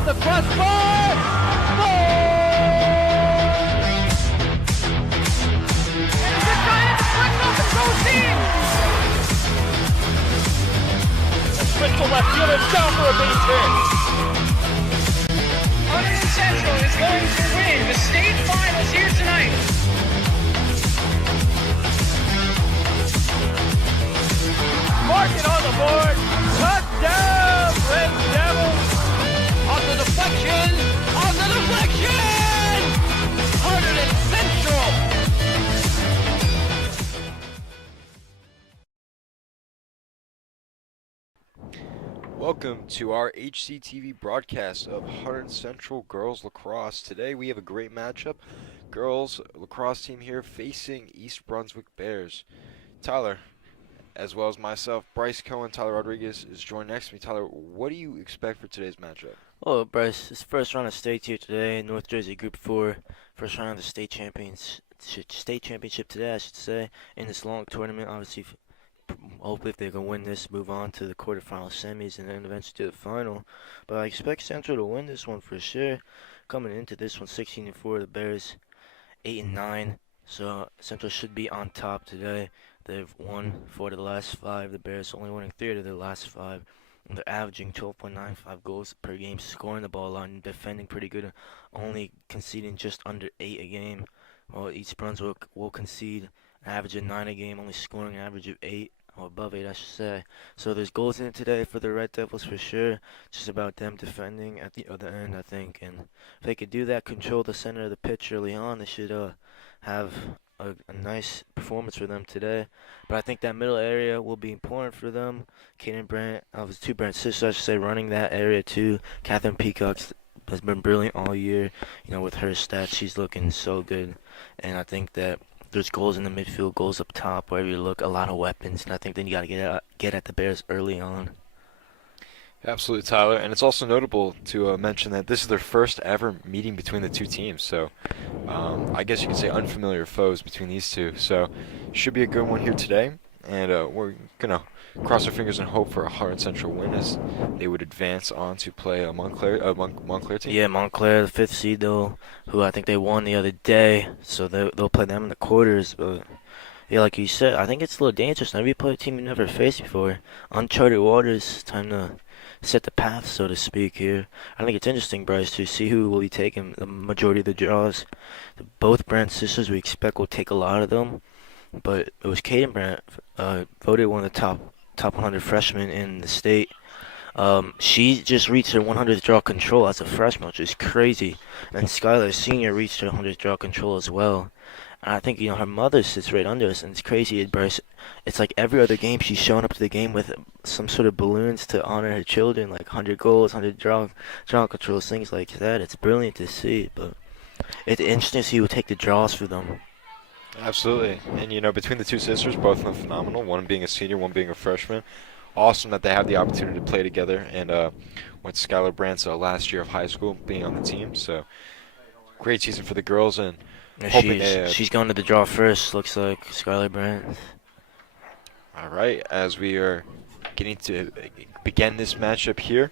off the crossbar. Goal! And it's a giant deflection off the goal team. A switch to left field and down for a base hit. Hunterdon Central is going to win the state finals here tonight. Mark it on the board. Touchdown, Red Devils. Off the deflection. Off the deflection. Hunterdon Central. Welcome to our HCTV broadcast of Hunterdon Central Girls Lacrosse. Today we have a great matchup. Girls lacrosse team here facing East Brunswick Bears. Tyler, as well as myself, Bryce Cohen, Tyler Rodriguez is joined next to me. Tyler, what do you expect for today's matchup? Well, Bryce, it's first round of states here today. North Jersey Group 4, first round of the state championship today, I should say, in this long tournament. Obviously, hopefully if they can win this, move on to the quarterfinal semis and then eventually to the final. But I expect Central to win this one for sure. Coming into this one, 16-4, the Bears 8-9. So Central should be on top today. They've won 4 of the last 5. The Bears only winning 3 of their last 5. And they're averaging 12.95 goals per game, scoring the ball a lot and defending pretty good, only conceding just under 8 a game. While East Brunswick will concede an average of 9 a game, only scoring an average of 8, or above 8 I should say. So there's goals in it today for the Red Devils for sure. Just about them defending at the other end, I think. And if they could do that, control the center of the pitch early on, they should have a nice performance for them today. But I think that middle area will be important for them. Kaden Brandt, two Brandt sisters, I should say, running that area too. Catherine Peacock has been brilliant all year. You know, with her stats, she's looking so good. And I think that there's goals in the midfield, goals up top, wherever you look, a lot of weapons. And I think then you got to get at the Bears early on. Absolutely, Tyler. And it's also notable to mention that this is their first ever meeting between the two teams. So I guess you could say unfamiliar foes between these two. So should be a good one here today. And we're going to cross our fingers and hope for a Hunterdon Central win as they would advance on to play a Montclair team. Yeah, Montclair, the 5th seed, though, who I think they won the other day. So they'll play them in the quarters. But yeah, like you said, I think it's a little dangerous. Now, we play a team you've never faced before. Uncharted waters, time to set the path, so to speak, here. I think it's interesting, Bryce, to see who will be taking the majority of the draws. Both Brandt sisters we expect will take a lot of them, but it was Kaden Brandt, voted one of the top 100 freshmen in the state. She just reached her 100th draw control as a freshman, which is crazy. And Skylar Sr. reached her 100th draw control as well. And I think, you know, her mother sits right under us, and it's crazy, Bryce. It's like every other game she's showing up to the game with some sort of balloons to honor her children, like 100 goals, 100 draw controls, things like that. It's brilliant to see, but it's interesting to see who will take the draws for them. Absolutely. And, you know, between the two sisters, both of them phenomenal, one being a senior, one being a freshman. Awesome that they have the opportunity to play together, and went to Skylar Brandt's last year of high school being on the team. So great season for the girls, and she's going to the draw first, looks like, Skylar Brandt. All right, as we are getting to begin this matchup here.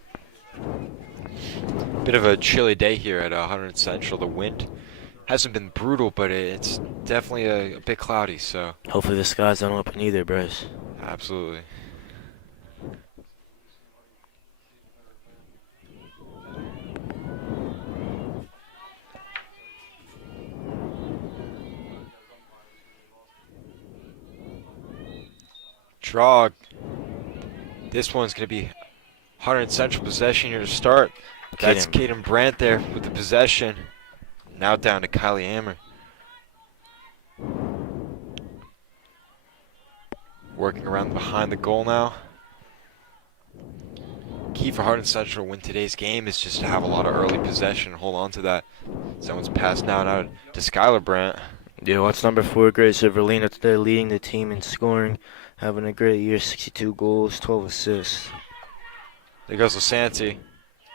Bit of a chilly day here at Hunterdon Central. The wind hasn't been brutal, but it's definitely a bit cloudy. So hopefully the skies don't open either, Bryce. Absolutely. Draw. This one's going to be Hunterdon Central possession here to start. That's Kaden Brandt there with the possession. Now down to Kylie Hammer. Working around behind the goal now. Key for Hunterdon Central to win today's game is just to have a lot of early possession and hold on to that. Someone's passed now to Skylar Brandt. Yeah, what's number 4, Grace Everlina today, leading the team in scoring. Having a great year, 62 goals, 12 assists. There goes Lasanti.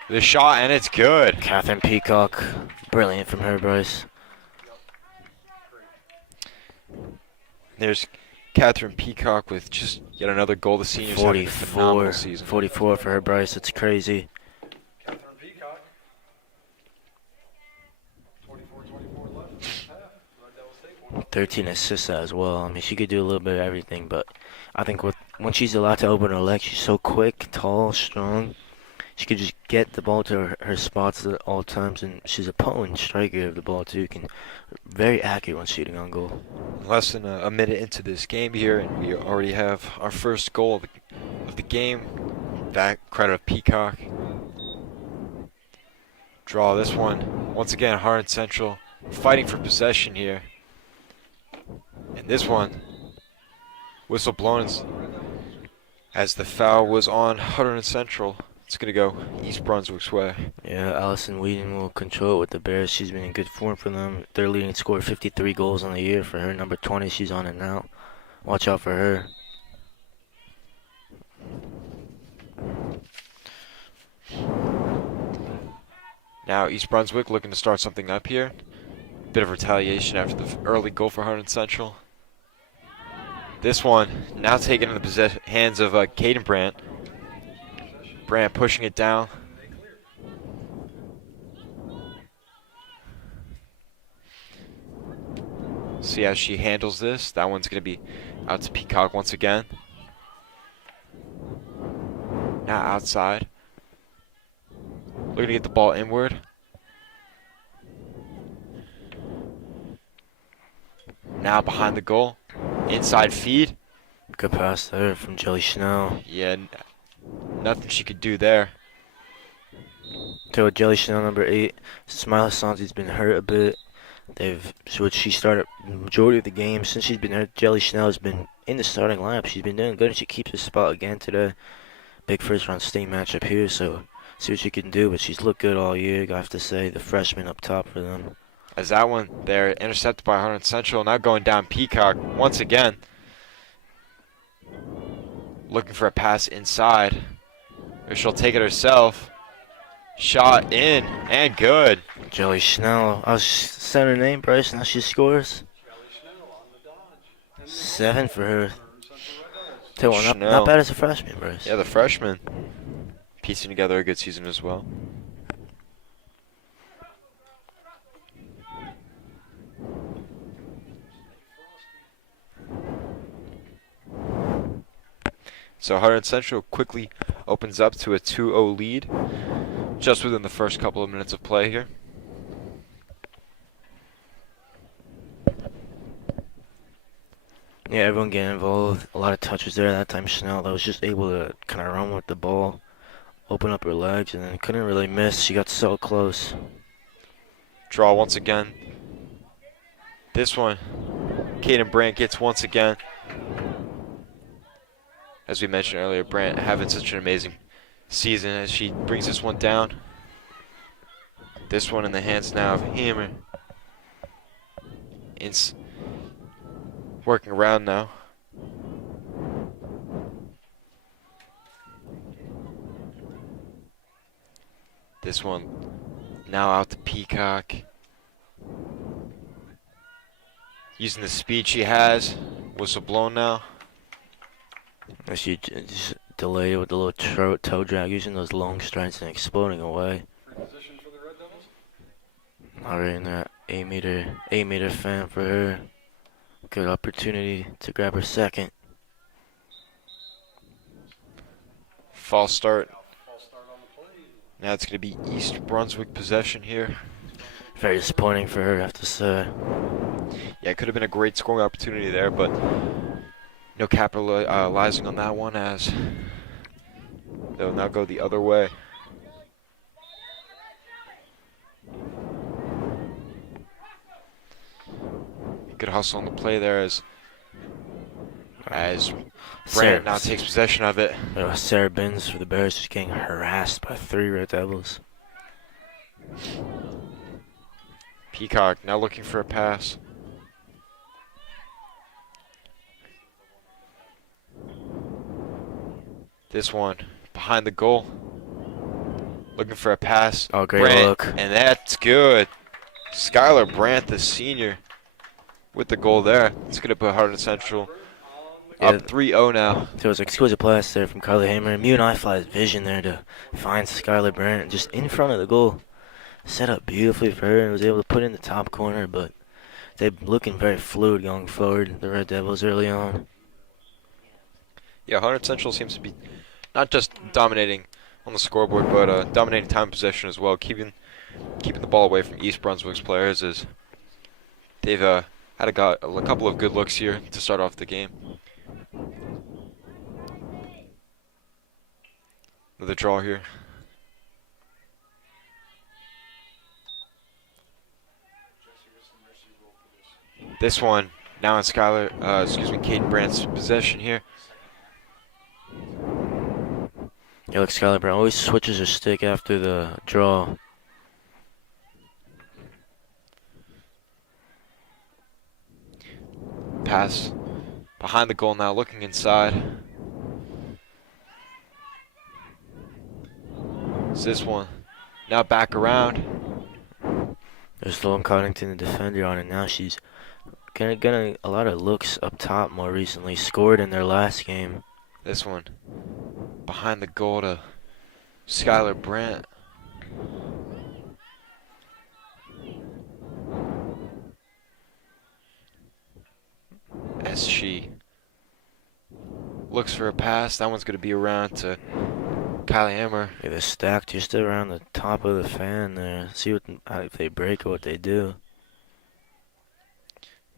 The shot, and it's good. Catherine Peacock, brilliant from her, Bryce. There's Catherine Peacock with just yet another goal. The seniors having a phenomenal season. 44 for her, Bryce. It's crazy. 13 assists as well. I mean, she could do a little bit of everything, but I think when she's allowed to open her legs, she's so quick, tall, strong. She could just get the ball to her spots at all times, and she's a potent striker of the ball too. Can very accurate when shooting on goal. Less than a minute into this game here, and we already have our first goal of the game. That credit of Peacock. Draw this one. Once again, Hunterdon Central fighting for possession here. And this one, whistle blown as the foul was on Hunterdon Central. It's going to go East Brunswick's way. Yeah, Allison Whedon will control it with the Bears. She's been in good form for them. Their leading scorer, 53 goals on the year for her. Number 20, she's on it now. Watch out for her. Now East Brunswick looking to start something up here. Bit of retaliation after the early goal for Hunterdon Central. This one now taken in the hands of Caden Brandt. Brandt pushing it down. See how she handles this. That one's going to be out to Peacock once again. Now outside. Looking to get the ball inward. Now behind the goal. Inside feed. Good pass there from Jelly Schnell. Yeah, nothing she could do there. To Jelly Schnell, number 8. Smiley Santi's been hurt a bit. She started the majority of the game since she's been hurt. Jelly Schnell has been in the starting lineup. She's been doing good, and she keeps her spot again today. Big first-round state matchup here, so see what she can do. But she's looked good all year. I have to say, the freshman up top for them. As that one there intercepted by Hunterdon Central, now going down Peacock once again. Looking for a pass inside. Or she'll take it herself. Shot in and good. Jelly Schnell. I was saying her name, Bryce. Now she scores. 7 for her. Tell you what, not bad as a freshman, Bryce. Yeah, the freshman piecing together a good season as well. So Hunterdon Central quickly opens up to a 2-0 lead just within the first couple of minutes of play here. Yeah, everyone getting involved. A lot of touches there. That time Schnell, that was just able to kind of run with the ball, open up her legs, and then couldn't really miss. She got so close. Draw once again. This one, Caden Brandt gets once again. As we mentioned earlier, Brandt having such an amazing season as she brings this one down. This one in the hands now of Hammer. It's working around now. This one now out to Peacock. Using the speed she has. Whistle blown now. She just delayed it with the little toe drag, using those long strides and exploding away. Alright, in that 8-meter fan for her. Good opportunity to grab her second. False start. Now it's going to be East Brunswick possession here. Very disappointing for her, I have to say. Yeah, it could have been a great scoring opportunity there, but no capitalizing on that one, as they'll now go the other way. Good hustle on the play there as Brandt now takes possession of it. Sarah Binns for the Bears just getting harassed by 3 Red Devils. Peacock now looking for a pass. This one behind the goal. Looking for a pass. Oh, great Brandt, look. and that's good. Skylar Brandt, the senior, with the goal there. It's going to put Hunterdon Central up 3-0 now. There was exquisite pass there from Carly Hamer. Mew and Ifly's vision there to find Skylar Brandt just in front of the goal. Set up beautifully for her and was able to put in the top corner, but they're looking very fluid going forward, the Red Devils early on. Yeah, Hunterdon Central seems to be not just dominating on the scoreboard, but dominating time possession as well, keeping the ball away from East Brunswick's players. As they've had a couple of good looks here to start off the game. Another draw here. This one now in Caden Brandt's possession here. Yeah, look, Skylar Brown always switches her stick after the draw. Pass behind the goal now, looking inside. It's this one. Now back around. There's Sloan Connington, the defender, on it now. She's getting a lot of looks up top more recently. Scored in their last game. This one behind the goal to Skylar Brandt. As she looks for a pass, that one's going to be around to Kylie Hammer. Yeah, they're stacked just around the top of the fan there. See if they break or what they do.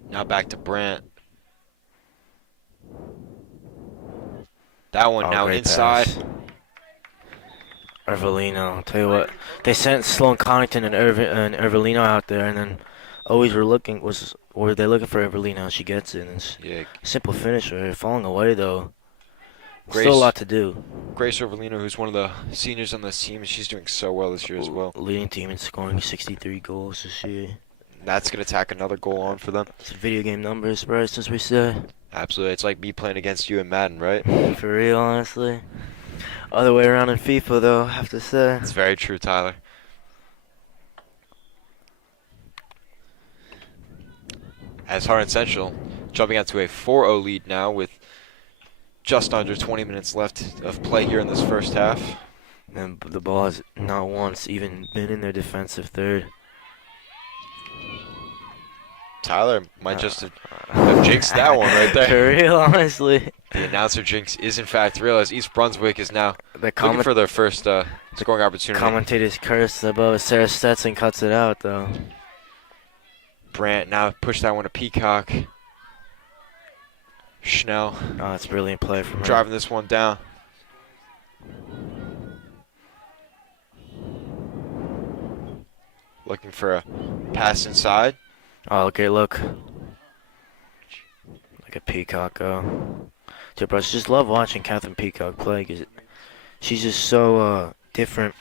Now back to Brandt. That one now great inside. pass. Ervelino, I'll tell you what, they sent Sloan Connington and Ervelino out there, and then always were looking for Ervelino. She gets it, and it's Yeah, simple finish for her. Falling away though. Grace, Still a lot to do. Grace Ervelino, who's one of the seniors on this team, and she's doing so well this year as well. Leading team in scoring 63 goals this year. That's going to tack another goal on for them. It's video game numbers, Bryce, as we say. Absolutely. It's like me playing against you in Madden, right? For real, honestly. Other way around in FIFA, though, I have to say. It's very true, Tyler. As Hunterdon Central jumping out to a 4-0 lead now with just under 20 minutes left of play here in this first half. And the ball has not once even been in their defensive third. Tyler might just have jinxed that one right there. For real, honestly. The announcer jinx is in fact real, as East Brunswick is now looking for their first scoring opportunity. Commentator's curse above. Sarah Stetson cuts it out, though. Brandt now push that one to Peacock. Schnell Oh, that's brilliant play from her. driving this one down. Looking for a pass inside. Oh, okay, look. Like a Peacock go. Dude, bro, I just love watching Catherine Peacock play because she's just so different.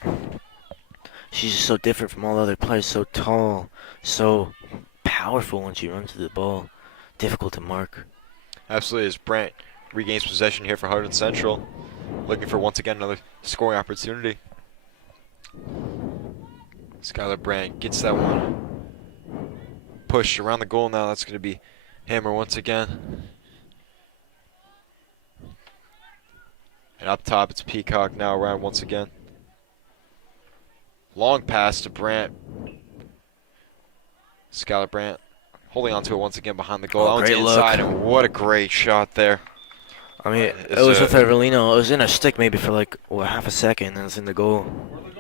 She's just so different from all other players. So tall, so powerful when she runs to the ball. Difficult to mark. Absolutely, as Brandt regains possession here for Hunterdon Central. Looking for once again another scoring opportunity. Skylar Brandt gets that one. Pushed around the goal now. That's going to be Hammer once again. And up top, it's Peacock now around once again. Long pass to Brandt. Skylar Brandt holding on to it once again behind the goal. Oh, That great one's inside, look. and what a great shot there. I mean, It's it was with Ervelino. It was in her stick maybe for like half a second, and then it's in the goal.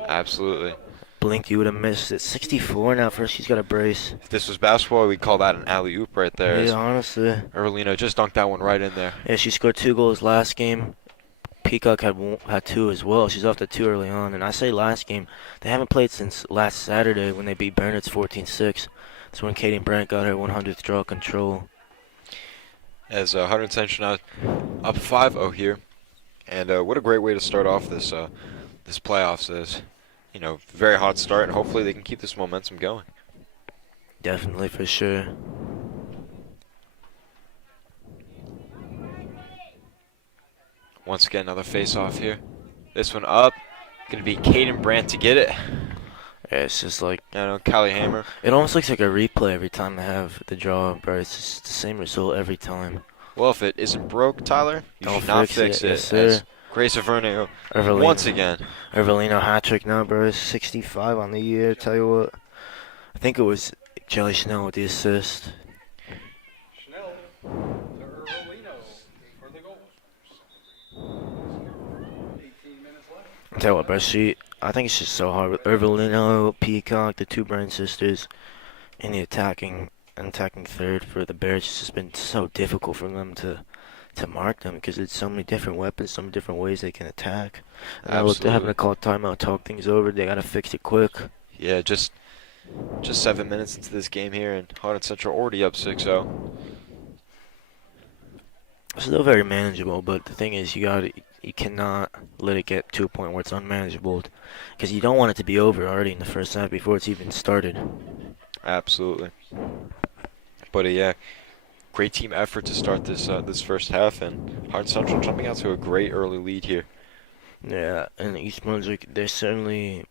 Absolutely. Blink, you would have missed it. 64 now. First, she's got a brace. If this was basketball, we'd call that an alley-oop right there. Yeah, honestly. Ervelino just dunked that one right in there. Yeah, she scored 2 goals last game. Peacock had 2 as well. She's off to 2 early on. And I say last game, they haven't played since last Saturday when they beat Burnett's 14-6. That's when Katie Brandt got her 100th draw control. As Hunterdon Central now up 5-0 here. And what a great way to start off this playoffs is. You know, very hot start, and hopefully they can keep this momentum going. Definitely, for sure. Once again, another face-off here. This one up. Going to be Kaden Brandt to get it. Yeah, it's just like, I know, Callie Hammer. it almost looks like a replay every time they have the draw, bro. It's just the same result every time. Well, if it isn't broke, Tyler, you Don't should not fix fix it. it. Yes, sir. As Grace Averno Ervelino. once again. Ervelino hat trick now, bro. 65 on the year. Tell you what, I think it was Jelly Snell with the assist. Schnell to Ervolino for the goal. 18 minutes left. I'll tell you what, bro, I think it's just so hard with Ervolino, Peacock, the two Brown sisters, and the attacking third for the Bears. It's just been so difficult for them to mark them because it's so many different weapons, so many different ways they can attack. And look, they're having to call timeout, talk things over. They gotta fix it quick. Yeah, just 7 minutes into this game here, and Hunterdon Central already up 6-0. Still very manageable, but the thing is, you cannot let it get to a point where it's unmanageable, because you don't want it to be over already in the first half before it's even started. Absolutely. But yeah, great team effort to start this this first half, and Hunterdon Central jumping out to a great early lead here. Yeah, and East Brunswick, they certainly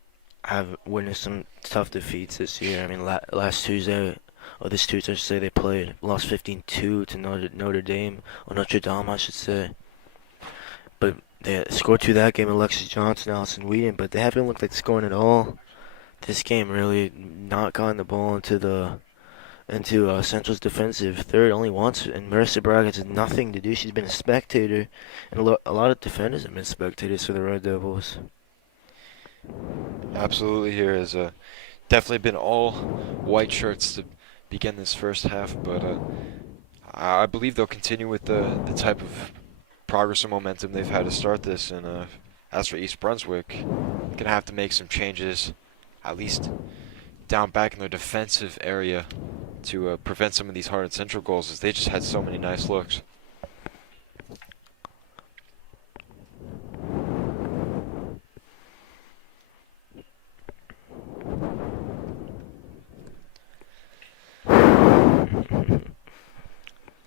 have witnessed some tough defeats this year. I mean, this Tuesday, I should say, they lost 15-2 to Notre Dame, or Notre Dame, I should say. But they scored 2 that game, Alexis Johnson, Allison Whedon, but they haven't looked like scoring at all. This game really not gotten the ball into Central's defensive third only once, and Marissa Bragg has nothing to do. She's been a spectator, and a lot of defenders have been spectators for the Red Devils. Absolutely, here has definitely been all white shirts to begin this first half, but I believe they'll continue with the type of progress and momentum they've had to start this. And as for East Brunswick, gonna have to make some changes, at least down back in their defensive area, to prevent some of these Hunterdon Central goals, as they just had so many nice looks.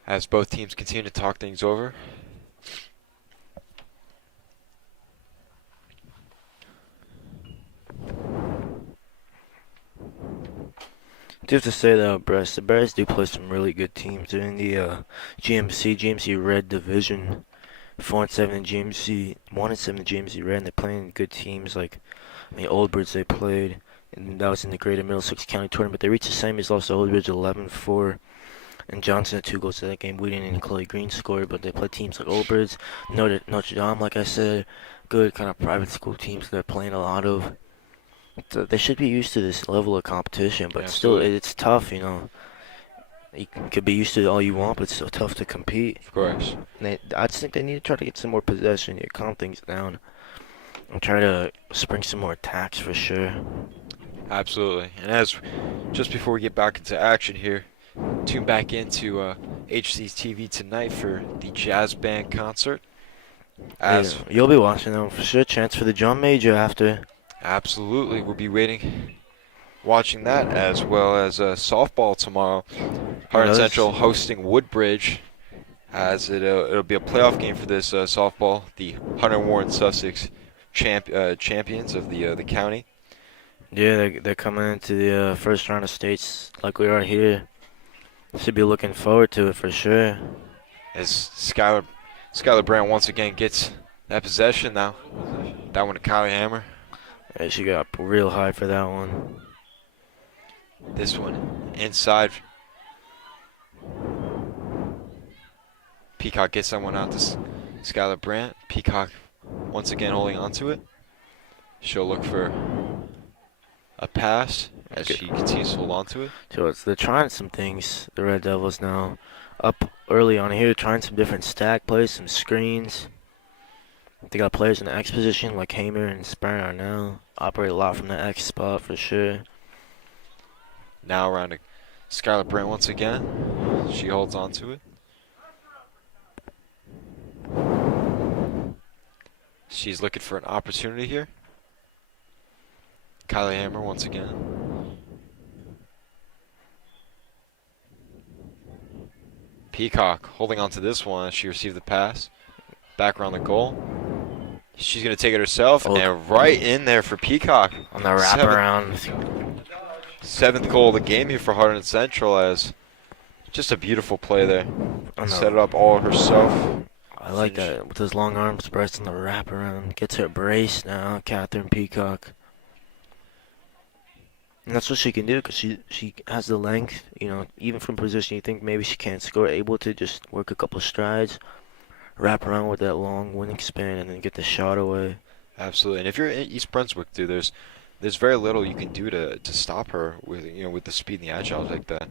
As both teams continue to talk things over. I do have to say though, the Bears do play some really good teams. They're in the GMC Red Division, 4-7 in GMC, 1-7 in GMC Red, and they're playing good teams like the Old Birds they played, and that was in the Greater Middlesex County Tournament. They reached the semis, lost to Old Bridge 11-4. And Johnson had 2 goals to that game. Whedon and Chloe Green scored, but they play teams like Old Birds, Notre Dame, like I said, good kind of private school teams they're playing a lot of. So they should be used to this level of competition, but still, it's tough, you know. You could be used to it all you want, but it's so tough to compete. Of course. And I just think they need to try to get some more possession, calm things down, and try to spring some more attacks for sure. Absolutely. And just before we get back into action here, tune back into HC's TV tonight for the jazz band concert. You'll be watching them for sure. Chance for the drum major after. Absolutely, we'll be watching that, as well as softball tomorrow. Hunterdon Central hosting Woodbridge, as it'll be a playoff game for this softball. The Hunter Warren Sussex champions of the county. Yeah, they're coming into the first round of states like we are here. Should be looking forward to it for sure. As Skylar Brandt once again gets that possession now. That one to Kylie Hammer. Yeah, she got real high for that one. This one inside. Peacock gets that one out to Skylar Brandt. Peacock once again holding on to it. She'll look for a pass as she continues to hold on to it. So they're trying some things, the Red Devils now. Up early on here, trying some different stack plays, some screens. They got players in the X position like Hamer and Sparrow now. Operate a lot from the X spot for sure. Now around to Skylar Brandt once again. She holds on to it. She's looking for an opportunity here. Kylie Hammer once again. Peacock holding on to this one as she received the pass. Back around the goal. She's going to take it herself, and right in there for Peacock. On the wraparound. Seventh goal of the game here for Hunterdon Central, as just a beautiful play there. Set it up all herself. I like that, with his long arms pressed on the wraparound. Gets her brace now, Catherine Peacock. And that's what she can do because she has the length. You know, even from position you think maybe she can't score, able to just work a couple strides, wrap around with that long wingspan, and then get the shot away. Absolutely. And if you're in East Brunswick, dude, there's very little you can do to stop her with with the speed and the agile like that.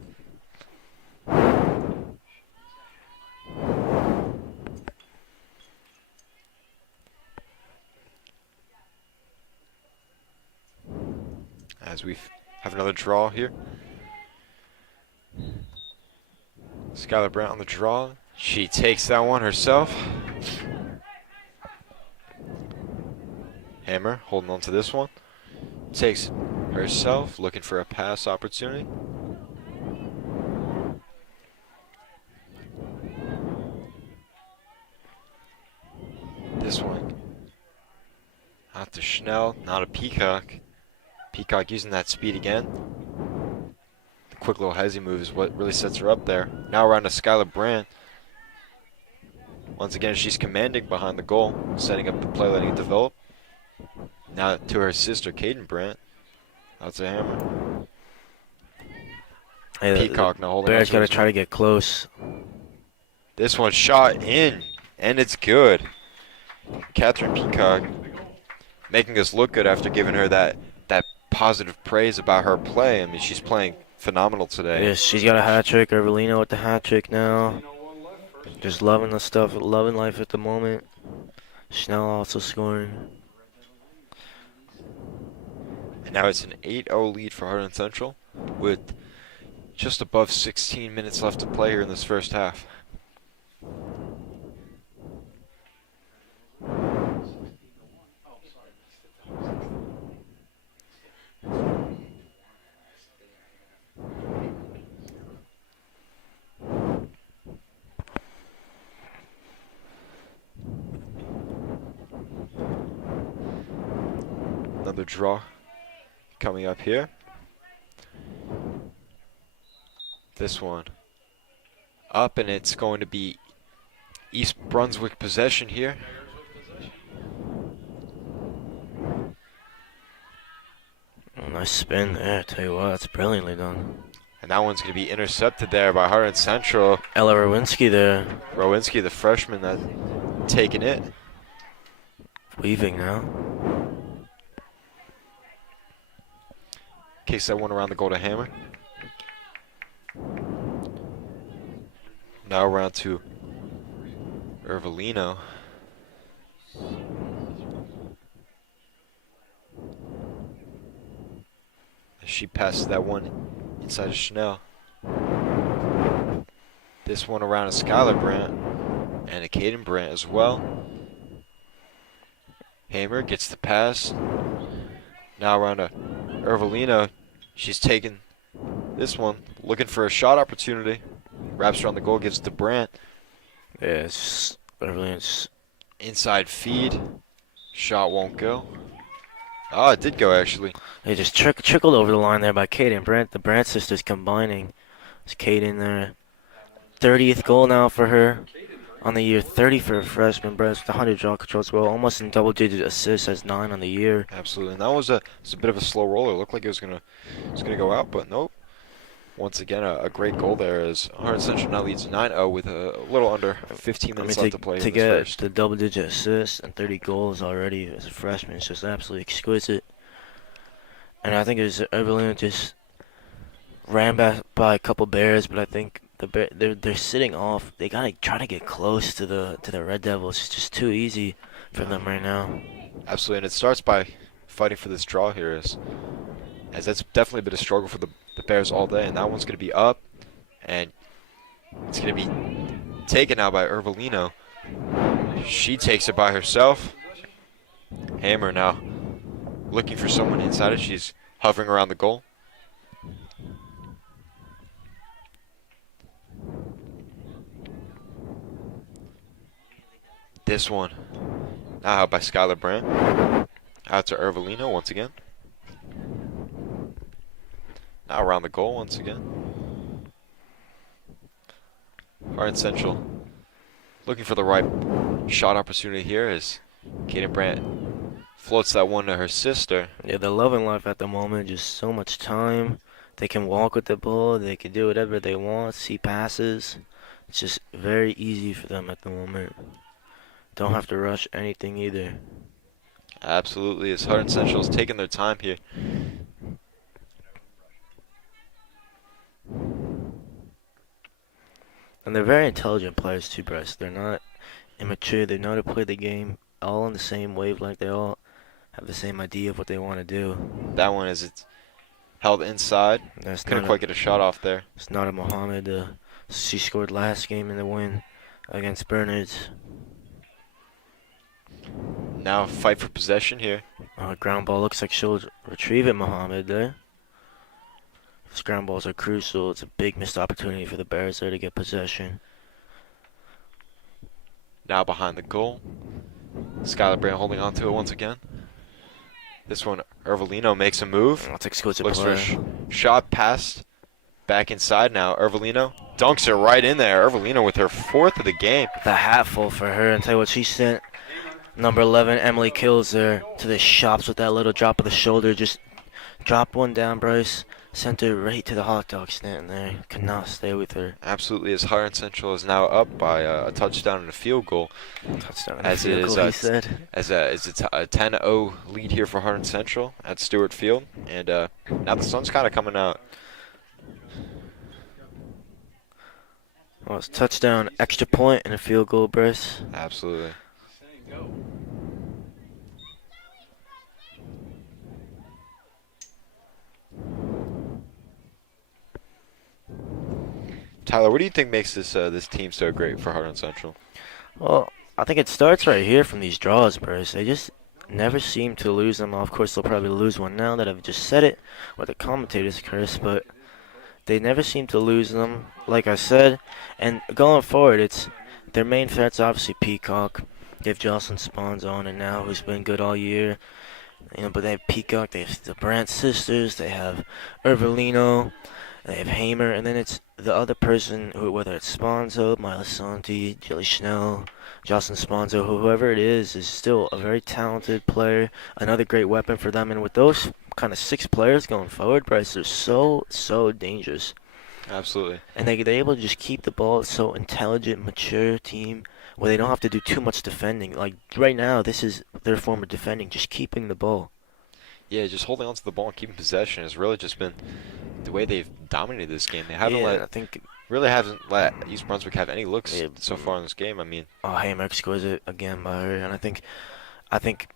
As we have another draw here. Skylar Brandt on the draw. She takes that one herself. Hammer holding on to this one. Takes herself, looking for a pass opportunity. This one. Out to Schnell, not a Peacock. Peacock using that speed again. The quick little hezzy move is what really sets her up there. Now around to Skylar Brandt. Once again, she's commanding behind the goal, setting up the play, letting it develop. Now to her sister, Caden Brandt. Out to Hammer. Hey, Peacock now holding on Bears to got to this try one. to get close. This one shot in, and it's good. Catherine Peacock making us look good after giving her that positive praise about her play. I mean, she's playing phenomenal today. Yes, she's got a hat trick. Evelina with the hat trick now. Just loving the stuff, loving life at the moment. Schnell also scoring. And now it's an 8-0 lead for Hunterdon Central with just above 16 minutes left to play here in this first half. Another draw coming up here. This one up, and it's going to be East Brunswick possession here. Oh, nice spin there. Tell you what, that's brilliantly done. And that one's going to be intercepted there by Hunterdon Central. Ella Rowinski there. Rowinski, the freshman, that taking it. Weaving now. Kicks that one around the goal to Hammer. Now around to Ervelino. She passes that one inside of Schnell. This one around to Skylar Brandt and a Caden Brandt as well. Hammer gets the pass. Now around to Ervelino. She's taking this one, looking for a shot opportunity. Wraps around the goal, gives it to Brandt. Yeah, it's brilliant. Inside feed. Shot won't go. Oh, it did go actually. They just trickled over the line there by Kate and Brent. The Brandt sisters combining. It's Kate in there. 30th goal now for her on the year. 30 for a freshman. Brent with 100 draw controls well. Almost in double-digit assists. Has 9 on the year. Absolutely. And that was a bit of a slow roller. It looked like it was gonna go out, but nope. Once again, a great goal there as Hunterdon Central now leads 9-0 with a little under 15 minutes left to play in to this get first. the double-digit assists and 30 goals already as a freshman is just absolutely exquisite. And I think it was Evelyn just ran back by a couple Bears, but I think they're sitting off. They gotta try to get close to the Red Devils. It's just too easy for them right now. Absolutely, and it starts by fighting for this draw here, as that's definitely been a struggle for the Bears all day, and that one's going to be up, and it's going to be taken out by Ervelino. She takes it by herself. Hammer now looking for someone inside it. She's hovering around the goal. This one now out by Skylar Brandt. Out to Ervelino once again. Now around the goal once again. Hunterdon Central looking for the right shot opportunity here as Caden Brandt Floats that one to her sister. Yeah, the loving life at the moment, just so much time. They can walk with the ball. They can do whatever they want. See passes. It's just very easy for them at the moment. Don't have to rush anything either. Absolutely, as Hunterdon Central is taking their time here. And they're very intelligent players too, Bryce. They're not immature. They know how to play the game all on the same wavelength. They all have the same idea of what they want to do. That one is it's held inside. Couldn't quite get a shot off there. It's not a Mohammed. She scored last game in the win against Bernards. Now fight for possession here. Ground ball looks like she'll retrieve it, Mohammed there. These ground balls are crucial. It's a big missed opportunity for the Bears there to get possession. Now behind the goal. Skylar Brand holding on to it once again. This one, Ervolino makes a move. That's exquisite Looks play. for a shot passed. Back inside now. Ervolino dunks it right in there. Ervolino with her 4th of the game. The hat full for her. And tell you what, she sent number 11, Emily Kills there to the shops with that little drop of the shoulder. Just dropped one down, Bryce. Sent her right to the hot dog stand there. Could not stay with her. Absolutely, as Hunterdon Central is now up by a touchdown and a field goal. Touchdown. As it is, he said. As it's a 10-0 lead here for Hunterdon Central at Stewart Field, and now the sun's kind of coming out. Well, it's touchdown, extra point, and a field goal, Bryce. Absolutely. Tyler, what do you think makes this team so great for Hunterdon Central? Well, I think it starts right here from these draws, Bryce. They just never seem to lose them. Of course, they'll probably lose one now that I've just said it with the commentator's curse, but they never seem to lose them, like I said. And going forward, it's their main threats, obviously Peacock. They have Jocelyn Spawns on it now, who's been good all year. But they have Peacock, they have the Brandt sisters, they have Ervolino, they have Hamer, and then it's the other person, whether it's Sponzo, Mila Santi, Jilly Schnell, Jocelyn Sponzo, whoever it is still a very talented player, another great weapon for them. And with those kind of 6 players going forward, Bryce, they're so dangerous. Absolutely. And they're able to just keep the ball. It's so intelligent, mature team where they don't have to do too much defending. Like right now, this is their form of defending, just keeping the ball. Yeah, just holding on to the ball and keeping possession has really just been the way they've dominated this game. They haven't really haven't let East Brunswick have any looks so far in this game. I mean, Hamer exquisite again by her, and I think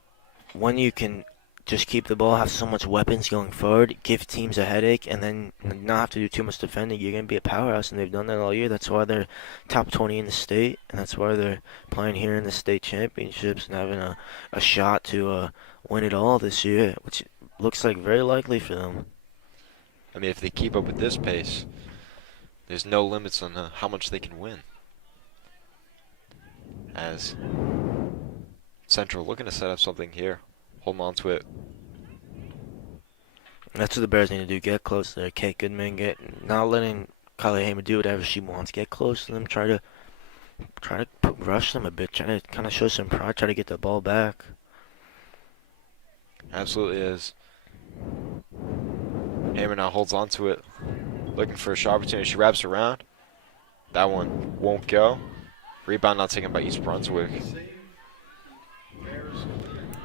when you can just keep the ball, have so much weapons going forward, give teams a headache, and then not have to do too much defending, you're going to be a powerhouse, and they've done that all year. That's why they're top 20 in the state, and that's why they're playing here in the state championships and having a shot to win it all this year, which looks like very likely for them. I mean, if they keep up with this pace, there's no limits on how much they can win. As Central looking to set up something here. Holding on to it. That's what the Bears need to do. Get close there. Kate Goodman, not letting Kylie Hamer do whatever she wants. Get close to them. Try to rush them a bit. Try to kind of show some pride. Try to get the ball back. Absolutely is. Hamer now holds on to it. Looking for a shot opportunity. She wraps around. That one won't go. Rebound not taken by East Brunswick.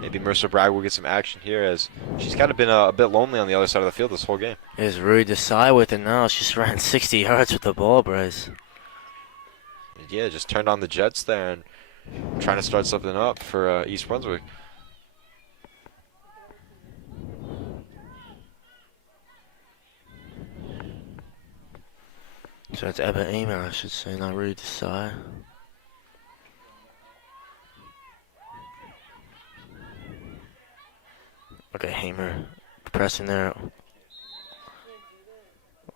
Maybe Mercer Bragg will get some action here as she's kind of been a bit lonely on the other side of the field this whole game. It's Rui Desai with it now. She's ran 60 yards with the ball, Bryce. Yeah, just turned on the Jets there and trying to start something up for East Brunswick. So that's Ebba Amer, I should say, not Rui Desai. Okay, Hamer pressing there.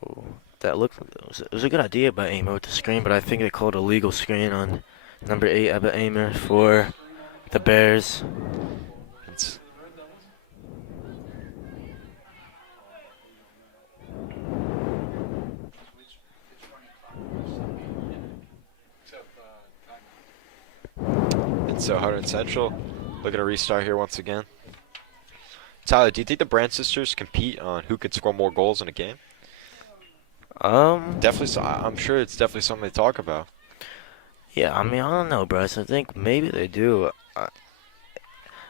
Oh, that looked, it was a good idea by Amer with the screen, but I think they called a legal screen on number 8, Ebba Amer, for the Bears. And so Hunterdon Central looking to restart here once again. Tyler, do you think the Brand sisters compete on who could score more goals in a game? Um, Definitely. I'm sure it's definitely something they talk about. yeah, I mean, I don't know, Bryce. I think maybe they do.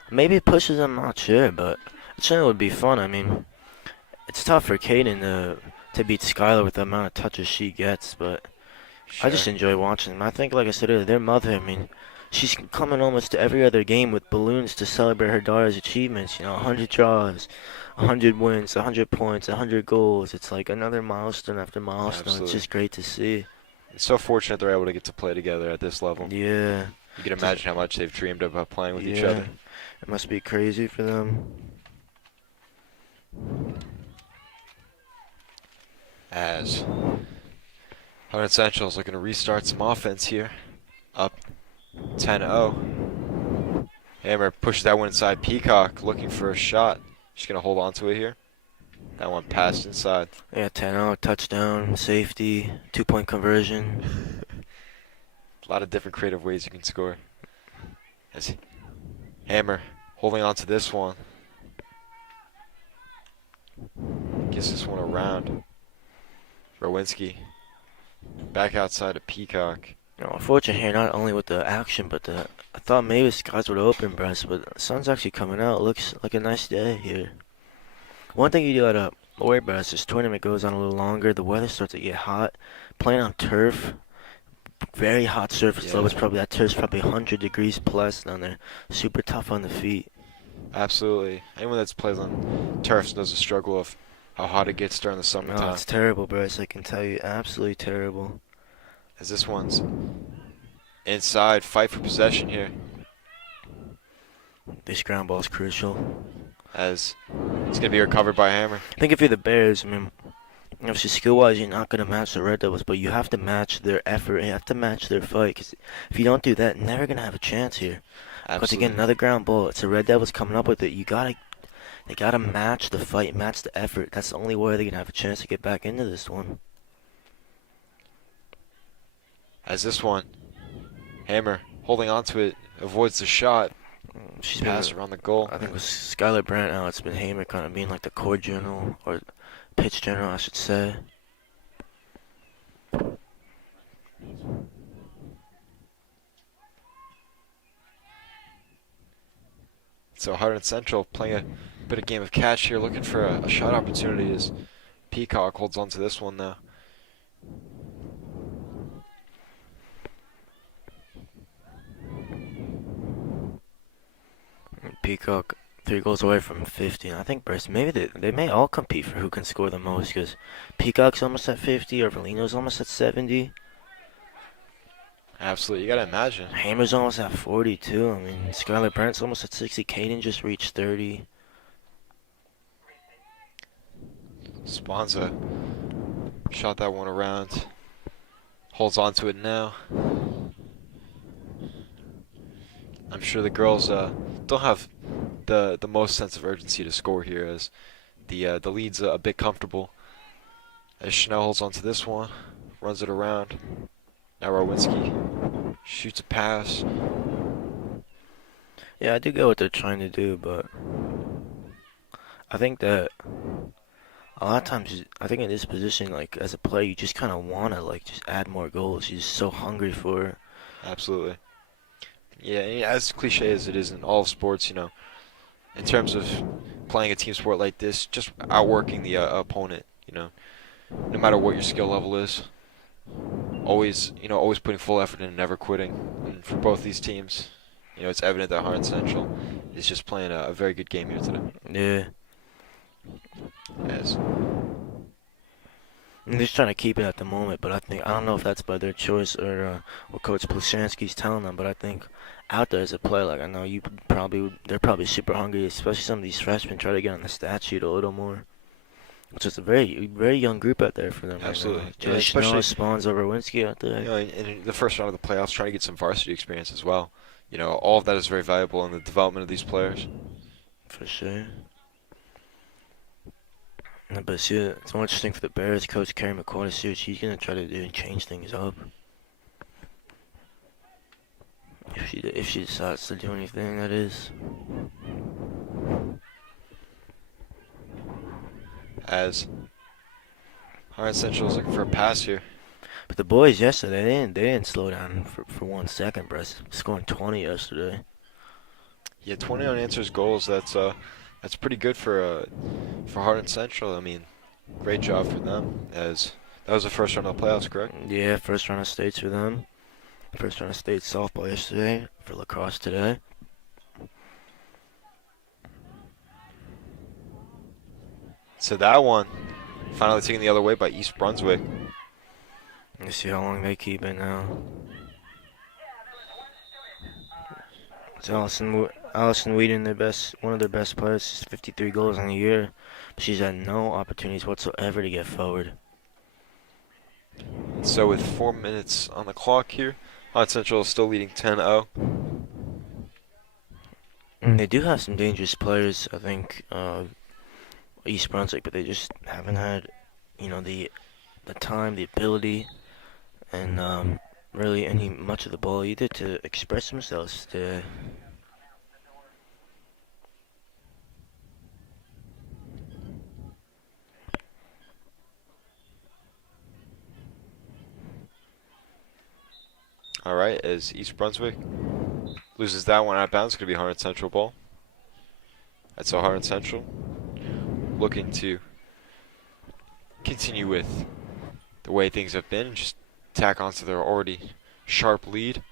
Maybe it pushes them, I'm not sure, but it certainly would be fun. I mean, it's tough for Kaden to beat Skylar with the amount of touches she gets, but I Sure. just enjoy watching them. I think, like I said earlier, their mother, I mean, she's coming almost to every other game with balloons to celebrate her daughter's achievements. 100 draws, 100 wins, 100 points, 100 goals. It's like another milestone after milestone. It's Absolutely. just great to see. It's so fortunate they're able to get to play together at this level. Yeah. You can imagine how much they've dreamed about playing with each Yeah. other. It must be crazy for them. As Hunterdon Central's looking to restart some offense here. Up 10-0. Hammer pushes that one inside. Peacock looking for a shot. She's going to hold on to it here. That one passed inside. Yeah, 10-0, touchdown, safety, 2-point conversion. A lot of different creative ways you can score. As Hammer holding on to this one. Gets this one around. Rowinski back outside of Peacock. Unfortunate here, not only with the action, but I thought maybe the skies would open, Bryce, but the sun's actually coming out. It looks like a nice day here. One thing you do gotta worry about is this tournament goes on a little longer. The weather starts to get hot. Playing on turf, very hot surface levels. That turf's probably 100 degrees plus down there. Super tough on the feet. Absolutely. Anyone that's plays on turfs knows the struggle of how hot it gets during the summertime. No, it's terrible, Bryce. I can tell you, absolutely terrible. As this one's inside, fight for possession here. This ground ball is crucial. As it's going to be recovered by Hammer. I think if you're the Bears, I mean, obviously skill-wise, you're not going to match the Red Devils, but you have to match their effort. You have to match their fight. Because if you don't do that, you're never going to have a chance here. But again, another ground ball. It's the Red Devils coming up with it. They gotta match the fight, match the effort. That's the only way they're gonna have a chance to get back into this one. As this one, Hammer holding on to it, avoids the shot. She's Pass around the goal. I think with Skylar Brandt now, it's been Hamer kind of being like the court general, or pitch general, I should say. So Hunterdon Central playing a bit of game of catch here, looking for a shot opportunity as Peacock holds on to this one now. Peacock 3 goals away from 50. And I think Bryce, maybe they may all compete for who can score the most, because Peacock's almost at 50, Orvalino's almost at 70. Absolutely, you gotta imagine. Hamer's almost at 42. I mean, Skylar Brandt's almost at 60. Caden just reached 30. Sponza shot that one around. Holds on to it now. I'm sure the girls don't have the most sense of urgency to score here, as the lead's a bit comfortable. As Chanel holds on to this one, runs it around. Now Rowinski shoots a pass. Yeah, I do get what they're trying to do, but I think that a lot of times, I think in this position, like as a player, you just kind of want to like just add more goals. You're just so hungry for it. Absolutely. Yeah, and as cliche as it is in all sports, in terms of playing a team sport like this, just outworking the opponent, no matter what your skill level is. Always putting full effort in and never quitting. And for both these teams, it's evident that Hunterdon Central is just playing a very good game here today. Yeah. As I'm just trying to keep it at the moment, but I don't know if that's by their choice or what Coach Plushansky's telling them, but I think out there as a player, like I know they're probably super hungry, especially some of these freshmen try to get on the stat sheet a little more. Which is a very, very young group out there for them. Absolutely. Right Yeah, especially Spawns over Rowinski out there. In the first round of the playoffs, trying to get some varsity experience as well. All of that is very valuable in the development of these players. For sure. No, but see, it's more interesting for the Bears. Coach Kerry McCoy to see what she's going to try to do and change things up. If she decides to do anything, that is. as Harvard Central is looking for a pass here. But the boys yesterday, they didn't slow down for 1 second, bro. Scoring 20 yesterday. Yeah, 20 unanswered goals. That's pretty good for Harvard Central. I mean, great job for them, as that was the first round of the playoffs, correct? Yeah, first round of states for them. First round of state softball yesterday, for lacrosse today. So that one finally taken the other way by East Brunswick. Let's see how long they keep it now. It's Allison Whedon, one of their best players. She's 53 goals in a year. But she's had no opportunities whatsoever to get forward. So with 4 minutes on the clock here, Hunt Central is still leading 10-0. And they do have some dangerous players, I think, East Brunswick, but they just haven't had, the time, the ability, and really much of the ball either to express themselves today. All right, as East Brunswick loses that one out of bounds, it's going to be Harvard Central ball. That's all Harvard Central looking to continue with the way things have been and just tack onto their already sharp lead.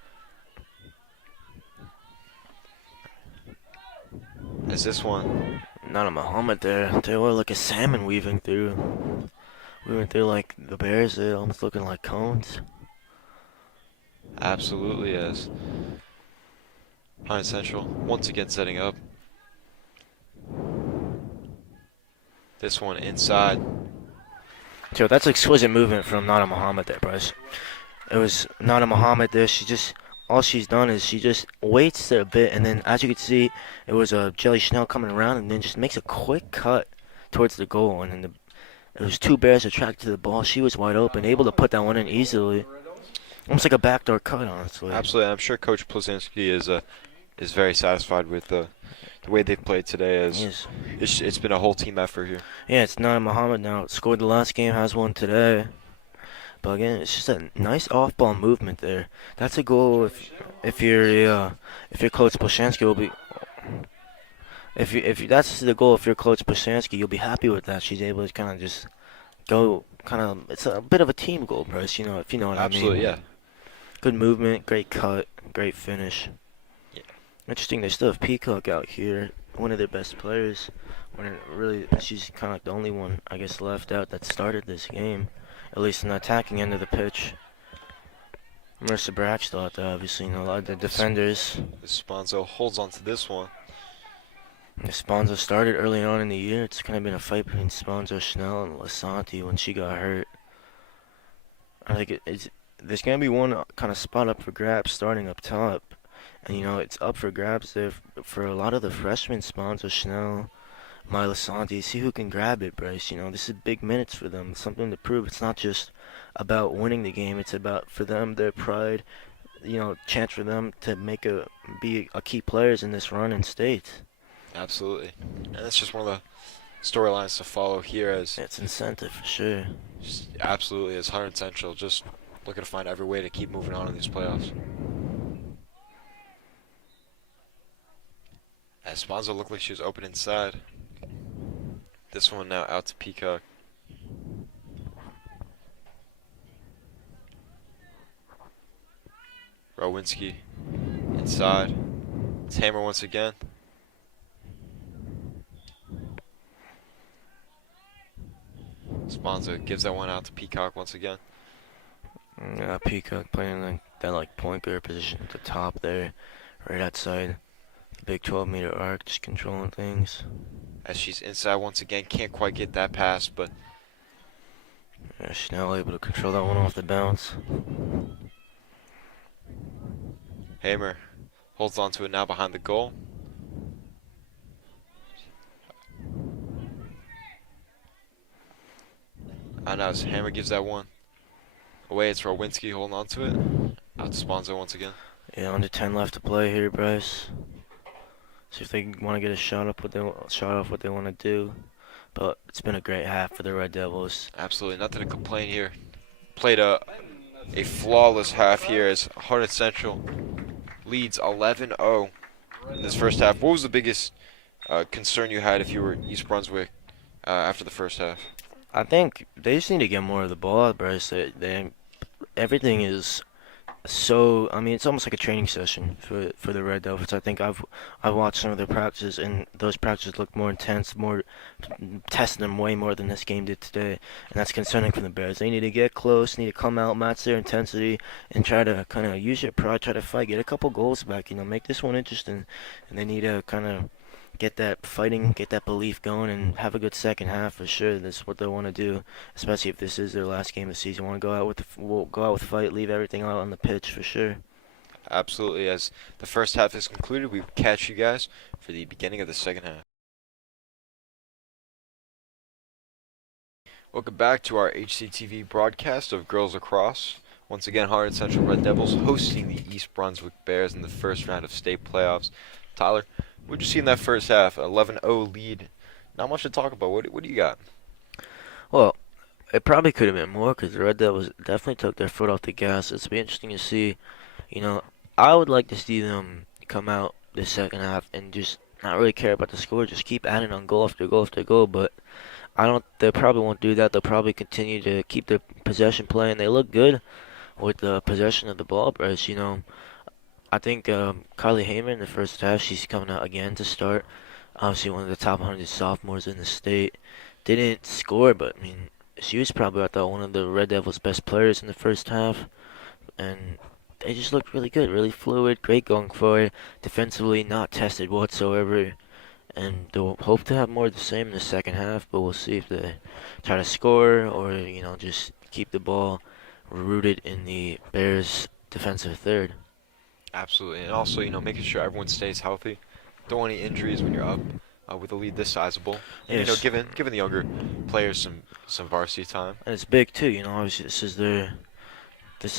As this one, Not a Muhammad there. They were like a salmon weaving through. Like the bears. They're almost looking like cones. absolutely, as Harvard Central once again setting up. This one inside. So that's exquisite movement from Nada Muhammad there, Bryce. It was Nada Muhammad there. All she's done is she just waits there a bit, and then as you can see, it was a Jelly Schnell coming around, and then just makes a quick cut towards the goal, and then it was two bears attracted to the ball. She was wide open, able to put that one in easily. Almost like a backdoor cut, honestly. Absolutely, I'm sure Coach Plazinski is very satisfied with the way they've played today. As Yes. it's been a whole team effort here. Yeah, it's Nada Muhammad now. Scored the last game, has one today. But again, it's just a nice off-ball movement there. That's a goal if you're Coach Blashansky will be. If that's the goal, if you're Coach Blashansky, you'll be happy with that. She's able to kind of just go, it's a bit of a team goal, Bryce. If you know what Absolutely, I mean. yeah. Good movement, great cut, great finish. Yeah. Interesting, they still have Peacock out here, one of their best players. She's kind of like the only one, I guess, left out that started this game, at least in the attacking end of the pitch. Marissa Brack still out there, obviously, a lot of the defenders. Sponzo holds on to this one. Sponzo started early on in the year. It's kind of been a fight between Sponzo, Schnell, and Lasanti when she got hurt. I think there's going to be one kind of spot up for grabs starting up top. And, it's up for grabs there for a lot of the freshmen, Sponzo, Schnell, Myla Santi. See who can grab it, Bryce. This is big minutes for them. Something to prove. It's not just about winning the game. It's about, for them, their pride, chance for them to be a key players in this run in state. Absolutely. And that's just one of the storylines to follow here, as It's incentive for sure. absolutely as Hunterdon Central just looking to find every way to keep moving on in these playoffs. As Sponzo looked like she was open inside. This one now out to Peacock. Rowinski inside. It's Hammer once again. Sponzo gives that one out to Peacock once again. Yeah, Peacock playing that point guard position at the top there, right outside the big 12-meter arc, just controlling things. As she's inside once again, can't quite get that pass, but Yeah, Schnell able to control that one off the bounce. Hammer holds on to it now behind the goal. And now as Hammer gives that one away, it's Rowinski holding on to it. Out to Sponzo once again. Yeah, under 10 left to play here, Bryce. See if they want to get a shot off what they want to do. but it's been a great half for the Red Devils. Absolutely nothing to complain here. Played a flawless half here as Hunterdon Central leads 11-0 in this first half. What was the biggest concern you had if you were East Brunswick after the first half? I think they just need to get more of the ball, Bryce. Everything is so. I mean, it's almost like a training session for the Red Devils. I think I've watched some of their practices, and those practices look more intense, more testing them way more than this game did today, and that's concerning for the Bears. They need to get close, need to come out, match their intensity, and try to kind of use your pride, try to fight, get a couple goals back. Make this one interesting, and they need to kind of get that fighting, get that belief going, and have a good second half for sure. That's what they want to do, especially if this is their last game of the season. Want to go out with fight, leave everything out on the pitch for sure. Absolutely. As the first half is concluded, we will catch you guys for the beginning of the second half. Welcome back to our HCTV broadcast of Girls Lacrosse. Once again, Hunterdon Central Red Devils hosting the East Brunswick Bears in the first round of state playoffs. Tyler, what did you see in that first half? 11-0 lead. Not much to talk about. What do you got? Well, it probably could have been more because the Red Devils definitely took their foot off the gas. It's be interesting to see. I would like to see them come out this second half and just not really care about the score, just keep adding on goal after goal after goal. But they probably won't do that. They'll probably continue to keep their possession play, and they look good with the possession of the ball, Bryce. I think Carly Hayman in the first half, she's coming out again to start. Obviously, one of the top 100 sophomores in the state. Didn't score, but I mean, she was probably, I thought, one of the Red Devils' best players in the first half. And they just looked really good, really fluid, great going forward. Defensively, not tested whatsoever. And they'll hope to have more of the same in the second half, but we'll see if they try to score or, just keep the ball rooted in the Bears' defensive third. Absolutely. And also, making sure everyone stays healthy. Don't want any injuries when you're up with a lead this sizable. And, Yes. giving the younger players some varsity time. And it's big too, obviously this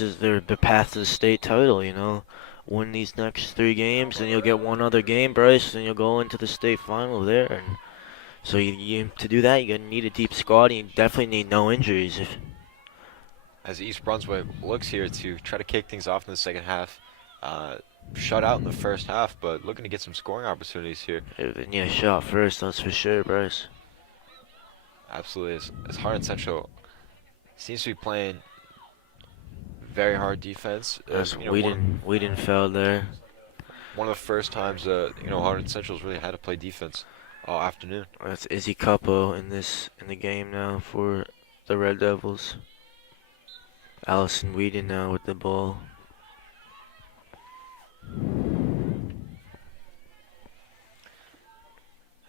is their path to the state title, Win these next 3 games, and you'll get one other game, Bryce, and you'll go into the state final there. And so you to do that, you're gonna need a deep squad, and you definitely need no injuries. As East Brunswick looks here to try to kick things off in the second half. Shut out in the first half, but looking to get some scoring opportunities here. They need a shot first, that's for sure, Bryce. Absolutely. As Hunterdon Central seems to be playing very hard defense. We didn't fail there. One of the first times Hunterdon Central's really had to play defense all afternoon. That's Izzy Capo in the game now for the Red Devils. Allison Whedon now with the ball.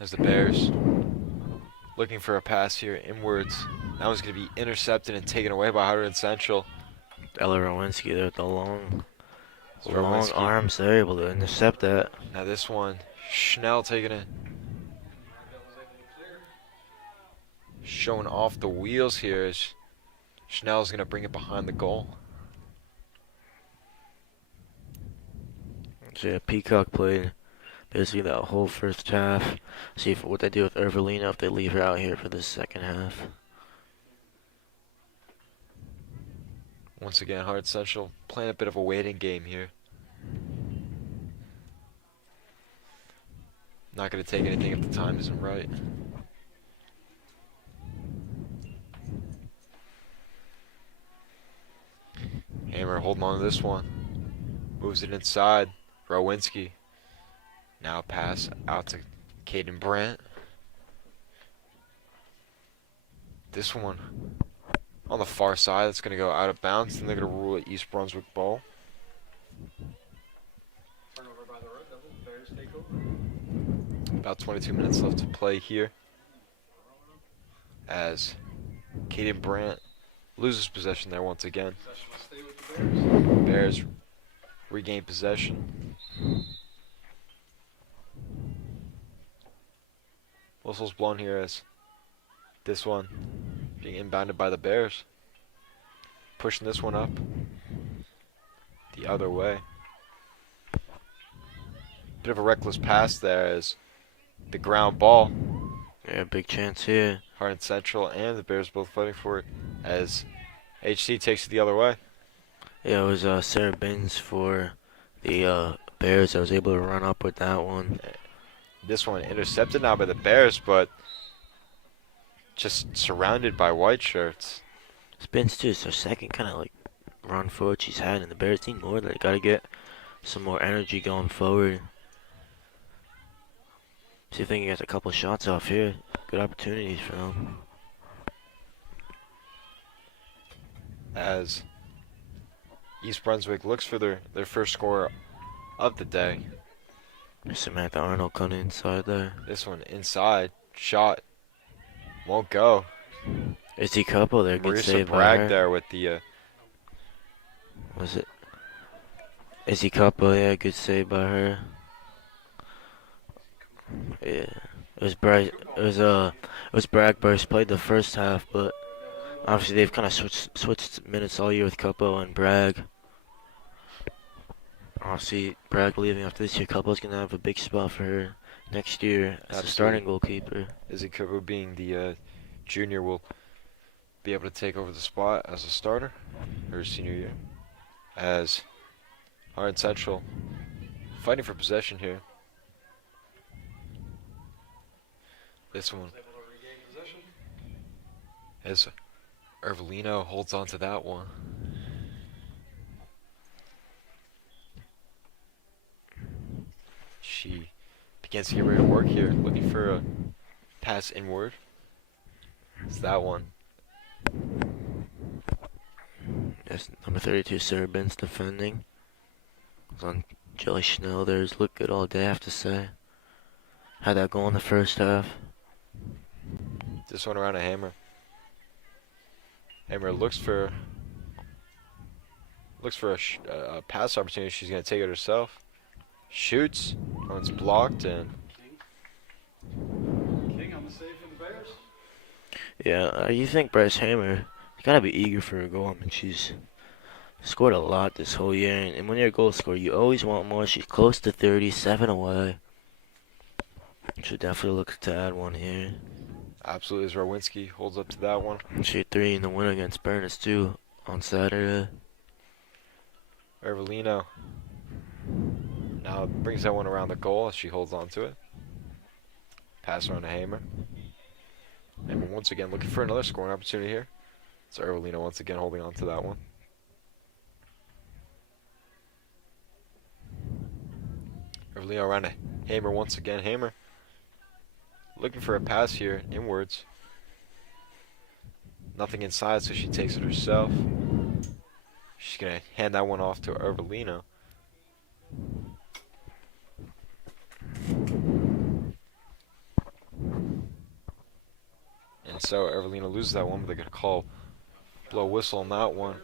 As the Bears looking for a pass here inwards. That was going to be intercepted and taken away by Hunterdon Central. Ella Rowinski there with the long Rowinski. arms there, able to intercept that. Now this one, Schnell taking it. Showing off the wheels here as Schnell's going to bring it behind the goal. So yeah, Peacock played basically that whole first half. See what they do with Ervelina if they leave her out here for the second half. Once again, Hunterdon Central playing a bit of a waiting game here. Not going to take anything if the time isn't right. Hammer holding on to this one. Moves it inside. Rowinski. Now pass out to Caden Brandt. This one on the far side, that's going to go out of bounds, and they're going to rule it East Brunswick ball. Turnover by the Red Devils. Bears take over. About 22 minutes left to play here. As Caden Brandt loses possession there once again. Possession will stay with the Bears. Bears regain possession. Whistle's blown here as this one being inbounded by the Bears. Pushing this one up the other way. Bit of a reckless pass there as the ground ball. Yeah, big chance here. Hardin Central and the Bears both fighting for it as HC takes it the other way. Yeah, it was Sarah Binns for the Bears. I was able to run up with that one. This one intercepted now by the Bears, but just surrounded by white shirts. Binns too. It's her second kind of like run forward she's had, and the Bears need more. They got to get some more energy going forward. See if they can get a couple shots off here. Good opportunities for them. As East Brunswick looks for their first score of the day. Samantha Arnold coming inside there. This one inside, shot, won't go. Izzy Couple there, good Marisa save by Bragg her. there with the Was it Izzy Couple? Yeah, good save by her. Yeah, it was Bryce. It was Bragg. Bryce played the first half, but obviously they've kind of switched minutes all year with Couple and Bragg. Obviously, Bragg leaving after this year. Couple's gonna have a big spot for her next year as a starting goalkeeper. Izzy Kubo being the junior will be able to take over the spot as a starter her senior year. As Hardin Central fighting for possession here. This one as Ervelino holds on to that one. She begins to get ready to work here, looking for a pass inward. It's that one. Yes, number 32, Sarah Benz defending. It's on Jelly Schnell. There's looked good all day, I have to say. Had that goal in the first half. This one around a Hammer. Hammer looks for a pass opportunity. She's gonna take it herself. Shoots. One's blocked and King on the save for the Bears. Yeah, you think Bryce Hammer, you gotta be eager for a goal. I mean, she's scored a lot this whole year, and when you're a goal scorer, you always want more. She's close to 37 away. Should definitely look to add one here. absolutely as Rawinski holds up to that one. She had 3 in the win against Burness too on Saturday. Ervelino now brings that one around the goal as she holds on to it. Pass around to Hammer. Hammer once again looking for another scoring opportunity here. So Ervelino once again holding on to that one. Ervelino around to Hammer once again. Hammer looking for a pass here inwards. Nothing inside, so she takes it herself. She's going to hand that one off to Ervelino. And so Ervelino loses that one, but they're going to blow whistle on that one.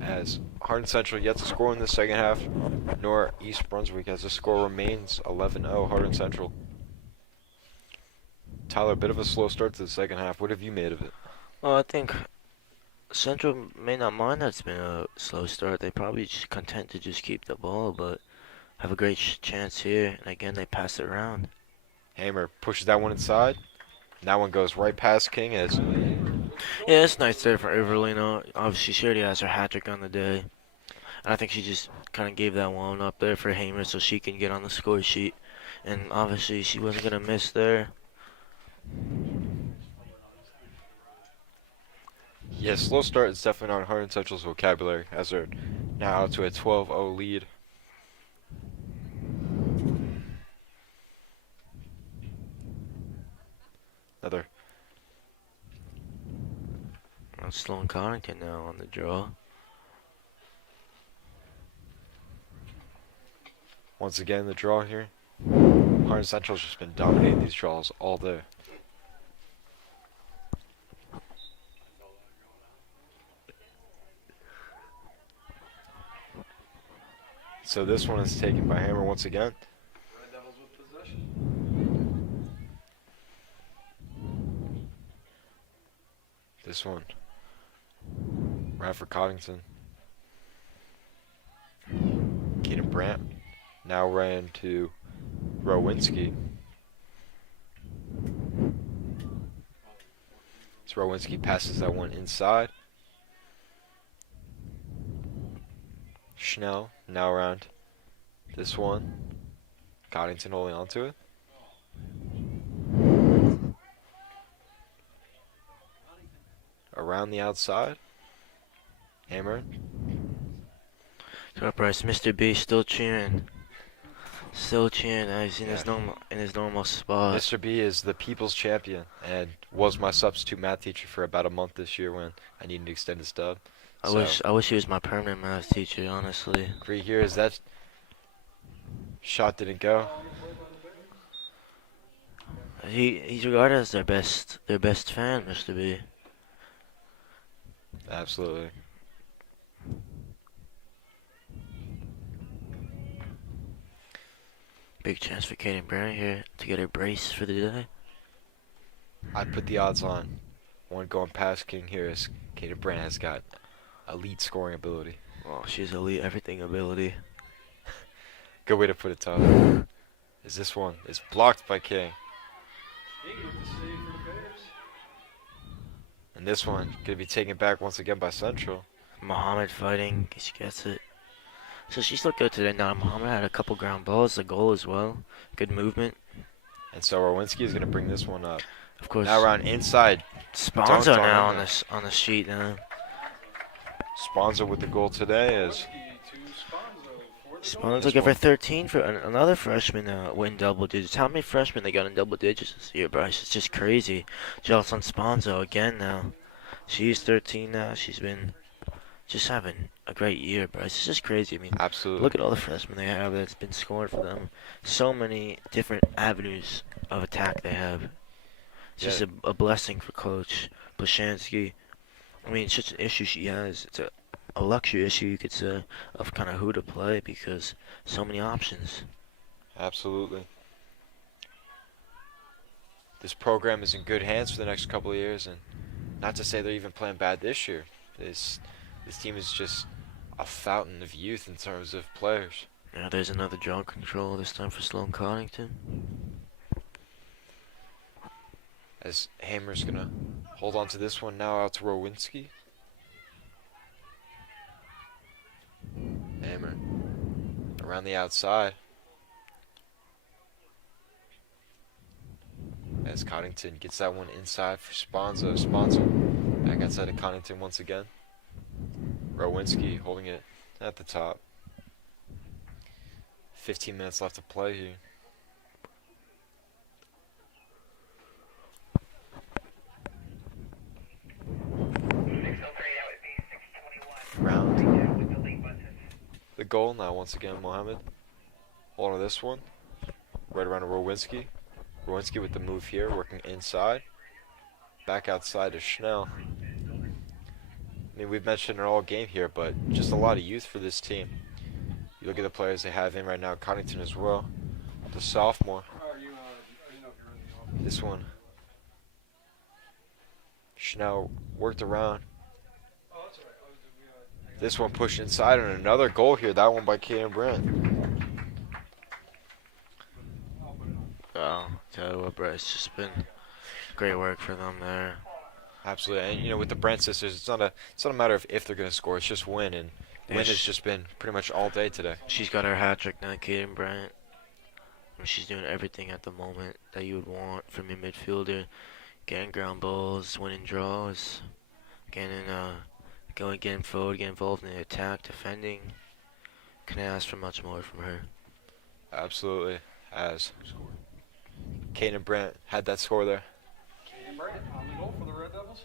As Hardin Central yet to score in the second half, nor East Brunswick, as the score remains 11-0 Hardin Central. Tyler, a bit of a slow start to the second half. What have you made of it? Well, I think Central may not mind that it's been a slow start. They probably just content to just keep the ball, but have a great chance here. And again, they pass it around. Hammer pushes that one inside. That one goes right past King as Yeah, it's nice there for Everlino. Obviously, she already has her hat trick on the day. And I think she just kind of gave that one up there for Hamer so she can get on the score sheet. And obviously, she wasn't going to miss there. yeah, slow start is definitely not Hardin Central's vocabulary as they're now out to a 12-0 lead. Another Sloan Connington now on the draw. once again the draw here. Hardin Central's just been dominating these draws all day. So this one is taken by Hammer once again. Red Devils with possession. This one. Radford Coddington. Keaton Brandt now ran to Rowinski. Rowinski passes that one inside. Schnell now around this one. Coddington holding on to it. Around the outside. Hammer. So Bryce, Mr. B still cheering. Still cheering. He's in his normal spot. Mr. B is the people's champion and was my substitute math teacher for about a month this year when I needed to extend his stub. I wish he was my permanent math teacher, honestly. Agree here is that shot didn't go. He's regarded as their best fan, Mr. B. Absolutely. Big chance for Kaden Brown here to get her brace for the day. I put the odds on one going past King here as Kaden Brand has got elite scoring ability. Oh, she's elite everything ability. Good way to put it, Tyler. Is this one is blocked by King. And this one gonna be taken back once again by Central. Muhammad fighting, she gets it. So she's looked good today. Now Muhammad had a couple ground balls, a goal as well. Good movement. And so Rowinski is gonna bring this one up. Of course. Now around inside. Sponzo Dunked now on on the sheet now. Sponzo with the goal today is Sponzo give her 13 for another freshman win double digits. How many freshmen they got in double digits this year, Bryce? It's just crazy. Jocelyn Sponzo again now. She's 13 now. She's been just having a great year, Bryce. It's just crazy. I mean, absolutely. look at all the freshmen they have that's been scoring for them. So many different avenues of attack they have. It's just a blessing for Coach Blashansky. I mean, it's just an issue she has. It's a luxury issue, you could say, of kind of who to play because so many options. Absolutely. This program is in good hands for the next couple of years, and not to say they're even playing bad this year. This team is just a fountain of youth in terms of players. Yeah, there's another draw control this time for Sloan Connington. As Hammer's gonna hold on to this one now out to Rowinski. Hammer around the outside. As Connington gets that one inside for Sponzo. Sponzo back outside of Connington once again. Rowinski holding it at the top. 15 minutes left to play here. Round the goal now once again, Mohammed. Hold on to this one. Right around to Rowinski. Rowinski with the move here, working inside. Back outside to Schnell. I mean, we've mentioned it all game here, but just a lot of youth for this team. You look at the players they have in right now, Connington as well. The sophomore. This one. Schnell worked around. This one pushed inside and another goal here. That one by Kaden Brent. Oh, tell you what, Bryce, it's just been great work for them there. Absolutely, and you know, with the Brent sisters, it's not a matter of if they're going to score. It's just win, and win has just been pretty much all day today. She's got her hat trick now, Kaden Bryant. And she's doing everything at the moment that you would want from your midfielder, getting ground balls, winning draws, getting forward, getting involved in the attack, defending. Can ask for much more from her. Absolutely, as Kaden Brent had that score there. Kaden Brant on the goal for the Red Devils.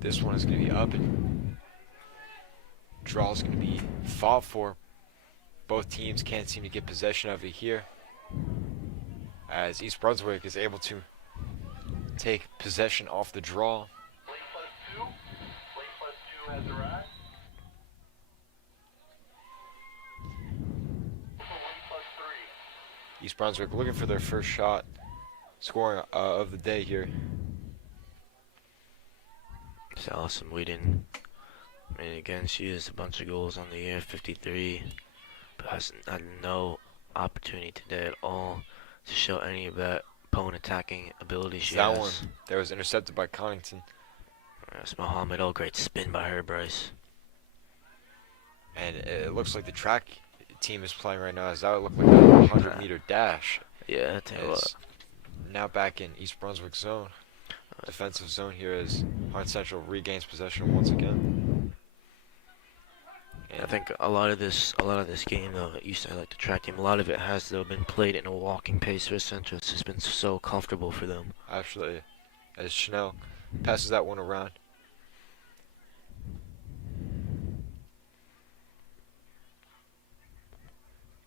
This one is going to be up, and draw is going to be fought for. Both teams can't seem to get possession of it here, as East Brunswick is able to take possession off the draw. Lake plus two has arrived. East Brunswick looking for their first shot, scoring of the day here. It's awesome. We didn't. I mean, again, she has a bunch of goals on the year, 53, but has had no opportunity today at all to show any of that opponent attacking ability she That has. one that was intercepted by Connington. That's Mohammed. Oh, great spin by her, Bryce. And it looks like the track team is playing right now, as that would look like a 100-meter dash. Yeah, I tell you what. As now back in East Brunswick zone. Defensive zone here as Hunt Central regains possession once again. I think a lot of this game, though, you said like the track team, a lot of it has though been played in a walking pace for Central. It's just been so comfortable for them. Absolutely. As Chanel passes that one around.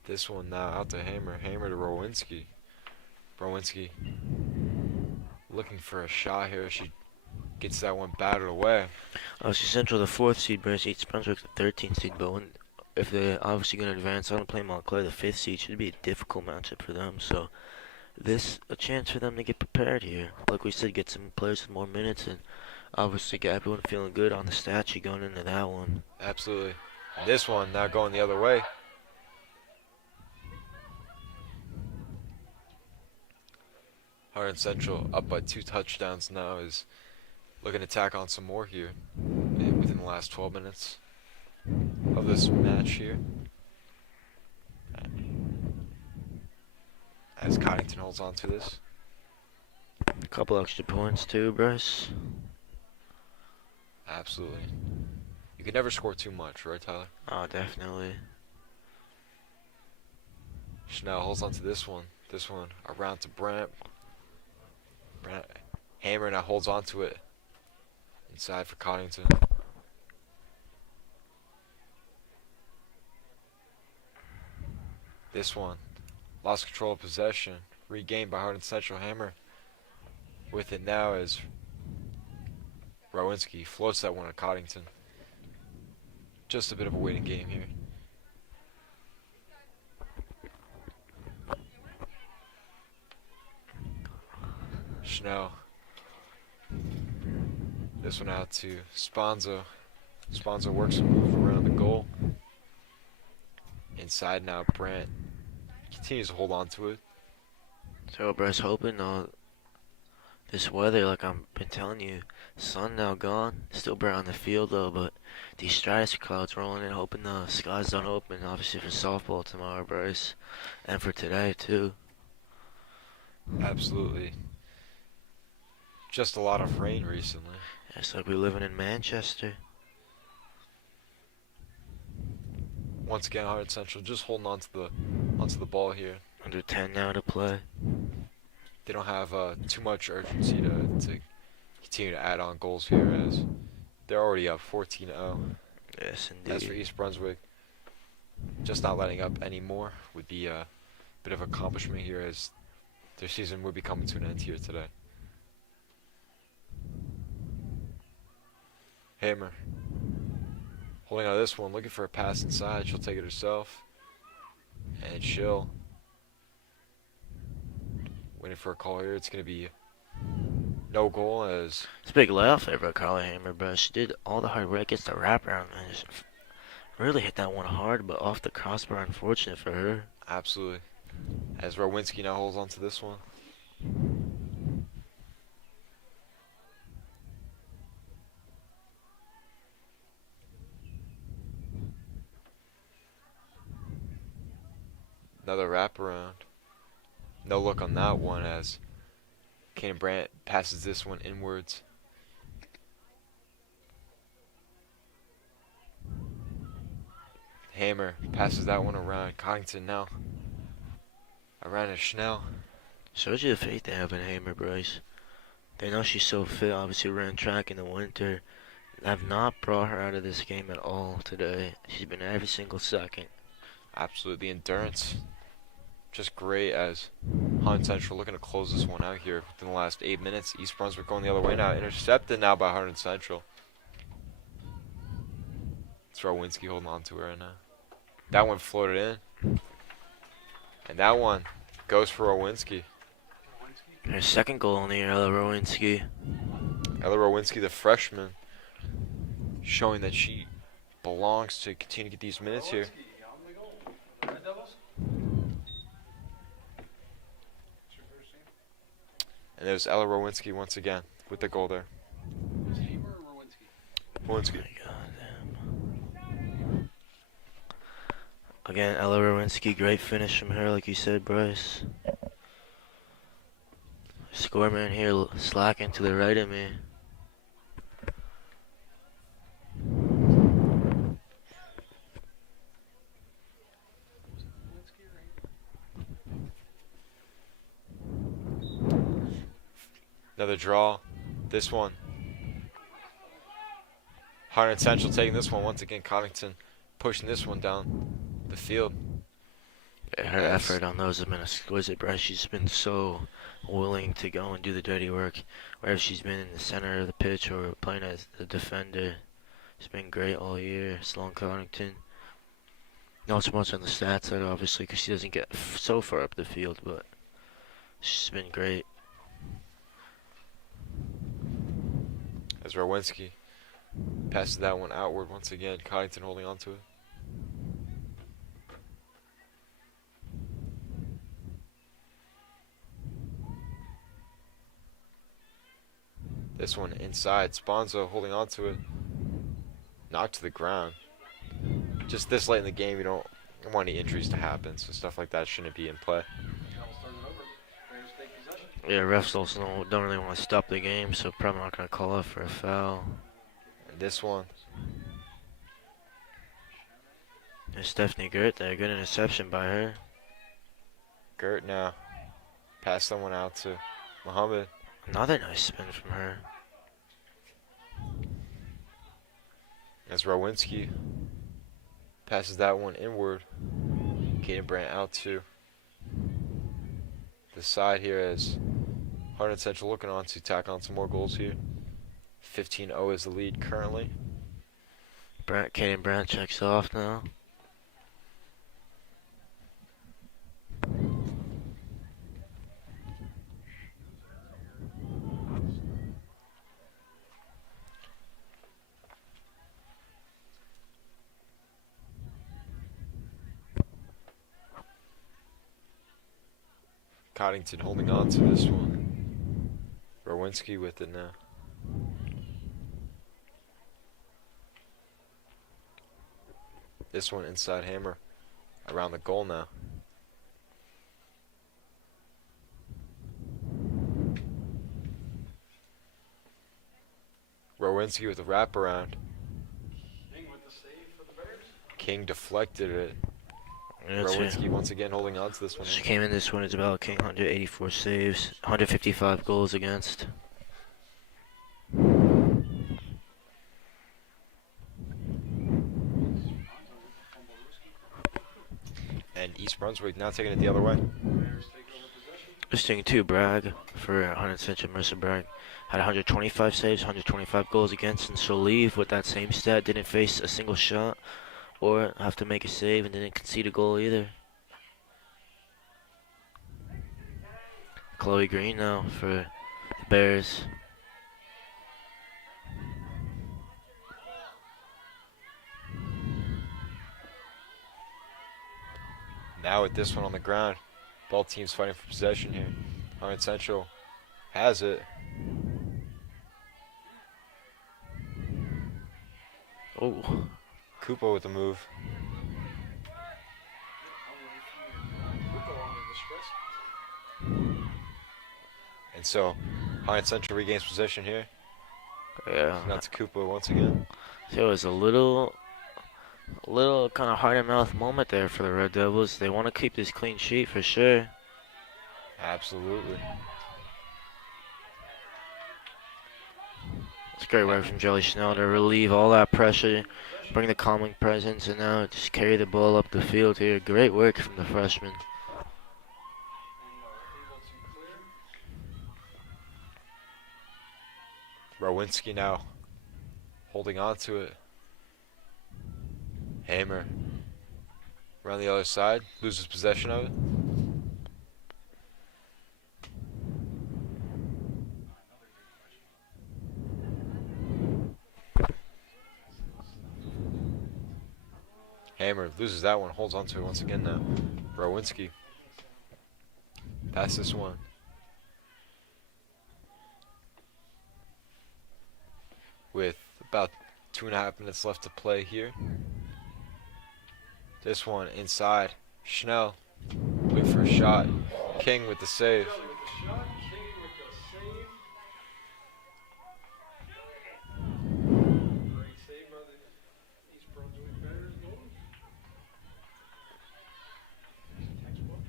This one now out to Hamer. Hamer to Rowinski. Rowinski looking for a shot here. She gets that one battered away. Obviously, Central the 4th seed versus East Brunswick the 13th seed, but if they're obviously going to advance on to play Montclair the 5th seed, should be a difficult matchup for them. So this a chance for them to get prepared here. Like we said, get some players with more minutes and obviously get everyone feeling good on the stat sheet going into that one. Absolutely. This one now going the other way. Hunterdon Central up by 2 touchdowns now is looking to tack on some more here within the last 12 minutes of this match here. As Coddington holds on to this. A couple extra points too, Bryce. Absolutely. You can never score too much, right, Tyler? Oh, definitely. Chanel holds on to this one. This one around to Brant. Brant Hammer now holds on to it. Inside for Coddington. This one. Lost control of possession. Regained by Hunterdon Central. Hammer with it now as Rowinski floats that one at Coddington. Just a bit of a waiting game here. Chanel. This one out to Sponzo. Sponzo works a move around the goal. Inside now, Brant continues to hold on to it. So, Bryce, hoping this weather, like I've been telling you, sun now gone, still bright on the field though, but these stratus clouds rolling in, hoping the skies don't open, obviously for softball tomorrow, Bryce, and for today too. Absolutely. Just a lot of rain recently. It's like we're living in Manchester. Once again, Hunterdon Central just holding onto the ball here. Under 10 now to play. They don't have too much urgency to continue to add on goals here, as they're already up 14-0. Yes, As for indeed. East Brunswick, just not letting up anymore would be a bit of accomplishment here, as their season would be coming to an end here today. Hammer holding on to this one, looking for a pass inside. She'll take it herself, and she'll waiting for a call here. It's going to be no goal, as It's a big layoff there for Carla Hammer, but she did all the hard work, gets the wraparound, and just really hit that one hard, but off the crossbar, unfortunate for her. absolutely. As Rowinski now holds on to this one. Another wraparound. No look on that one, as Kaden Brandt passes this one inwards. Hammer passes that one around. Coddington now around to Schnell. Shows you the faith they have in Hammer, Bryce. They know she's so fit, obviously ran track in the winter. Have not brought her out of this game at all today. She's been every single second. Absolutely, the endurance just great, as Hunt Central looking to close this one out here within the last 8 minutes. East Brunswick going the other way now. Intercepted now by Hunt Central. It's Rowinski holding on to her right now. That one floated in. And that one goes for Rowinski. Her second goal on the year, Ella Rowinski. Ella Rowinski, the freshman, showing that she belongs to continue to get these minutes here. On the goal. Red Devils? And there's Ella Rowinski once again with the goal there. Was it Hamer or Rowinski? Rowinski. Again, Ella Rowinski, great finish from her, like you said, Bryce. Scoreman here slacking to the right of me. Another draw. This one. Hunterdon Central taking this one once again. Connington pushing this one down the field. Yeah, her effort on those has been exquisite, Bryce. She's been so willing to go and do the dirty work. Whether she's been in the center of the pitch or playing as the defender. It's been great all year. Sloan Connington. Not so much on the stats side, obviously, because she doesn't get so far up the field, but she's been great. As Rowinski passes that one outward once again. Connington holding on to it. This one inside. Sponzo holding on to it. Knocked to the ground. Just this late in the game, you don't want any injuries to happen, so stuff like that shouldn't be in play. Yeah, refs also don't really want to stop the game, so probably not going to call out for a foul. And this one. There's Stephanie Gert there. Good interception by her. Gert now. Pass someone out to Muhammad. Another nice spin from her. As Rowinski passes that one inward. Kaden Brandt out to the side here as Hunterdon Central looking on to tack on some more goals here. 15-0 is the lead currently. Kaden Brandt checks off now. Coddington holding on to this one. Rowinski with it now. This one inside Hammer around the goal now. Rowinski with the wraparound. King with the save for the Bears. King deflected it. Yeah, Rowinski once again holding on to this one. She came in this one, Isabella King, 184 saves, 155 goals against. And East Brunswick now taking it the other way. Bears take over possession. Interesting too, Bragg, for 100 Central Mercer Bragg. Had 125 saves, 125 goals against, and she'll leave with that same stat. Didn't face a single shot or have to make a save and didn't concede a goal either. Chloe Green now for the Bears. Now with this one on the ground, both teams fighting for possession here. Hunterdon Central has it. Oh, Kupo with the move. And so Hunterdon Central regains possession here. yeah. Now to Kupo once again. So it was a little kind of heart and mouth moment there for the Red Devils. They want to keep this clean sheet for sure. Absolutely. It's great work from Jelly Schnell to relieve all that pressure, bring the calming presence, and now just carry the ball up the field here. Great work from the freshman. Rowinski now holding on to it. Hammer around the other side, loses possession of it. Hammer loses that one, holds on to it once again now. Rowinski. Pass this one. with about 2.5 minutes left to play here. This one inside. Schnell looking for a shot. King with the save. With the shot, King with the save. Great save by the East Brunswick Bears goalie. Textbook.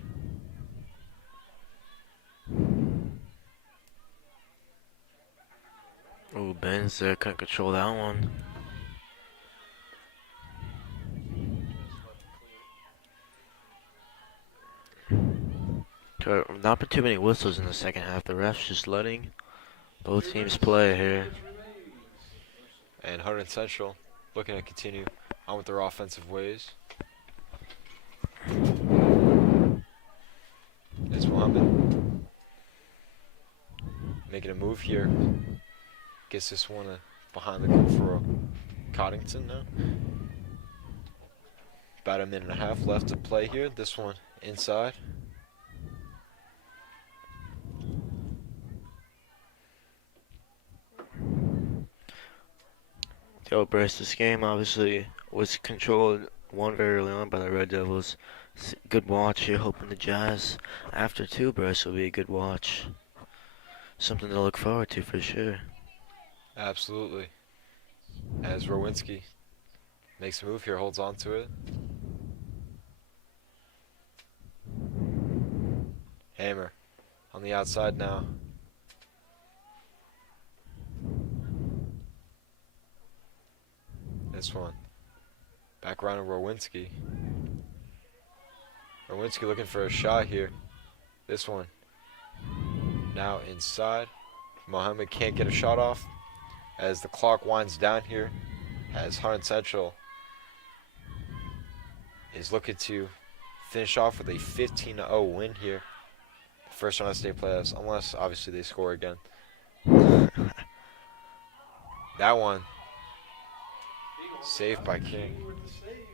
Oh, Ben's there, couldn't control that one. Not been too many whistles in the second half. The refs just letting both teams play here. And Hunterdon Central looking to continue on with their offensive ways. It's Mohammed making a move here. Gets this one behind the goal for Coddington now. About 1.5 minutes left to play here. This one inside. Yo, Bryce, this game obviously was controlled one very early on by the Red Devils. Good watch here, hoping the Jazz after 2, Bryce, will be a good watch. Something to look forward to for sure. Absolutely. As Rowinski makes a move here, holds on to it. Hammer on the outside now. This one. Back around to Rowinski. Rowinski looking for a shot here. This one. Now inside. Mohammed can't get a shot off as the clock winds down here. As Hunterdon Central is looking to finish off with a 15-0 win here. First round of state playoffs, unless obviously they score again. That one. Saved by King. With the save.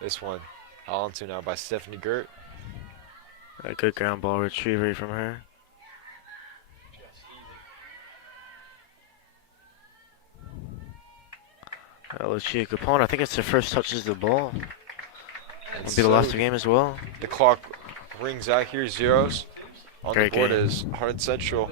This one, all into now by Stephanie Gert. A good ground ball retriever from her. Lucia Capone, I think it's her first touches of the ball. And Will be the last so of the game as well. the clock rings out here, zeros. On Great the board game. is Hunterdon Central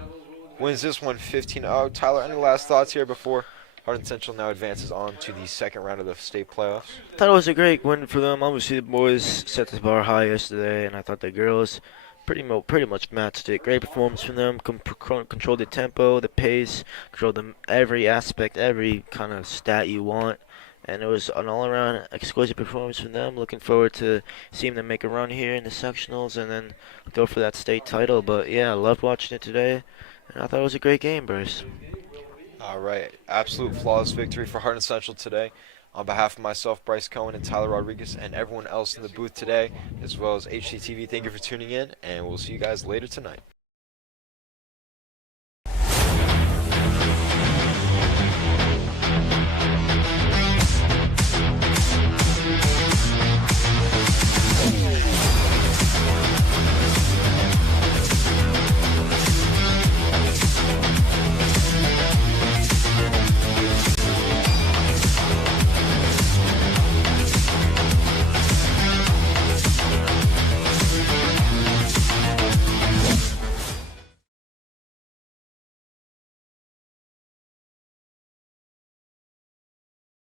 wins this one 15-0. Tyler, any last thoughts here before Hunterdon Central now advances on to the second round of the state playoffs? Thought it was a great win for them. Obviously, the boys set the bar high yesterday, and I thought the girls pretty much matched it. Great performance from them. Controlled the tempo, the pace, controlled them every aspect, every kind of stat you want. And it was an all-around exquisite performance from them. Looking forward to seeing them make a run here in the sectionals and then go for that state title. But yeah, I loved watching it today, and I thought it was a great game, Bruce. All right, absolute flawless victory for Hunterdon Central today. On behalf of myself, Bryce Cohen, and Tyler Rodriguez, and everyone else in the booth today, as well as HCTV, thank you for tuning in, and we'll see you guys later tonight.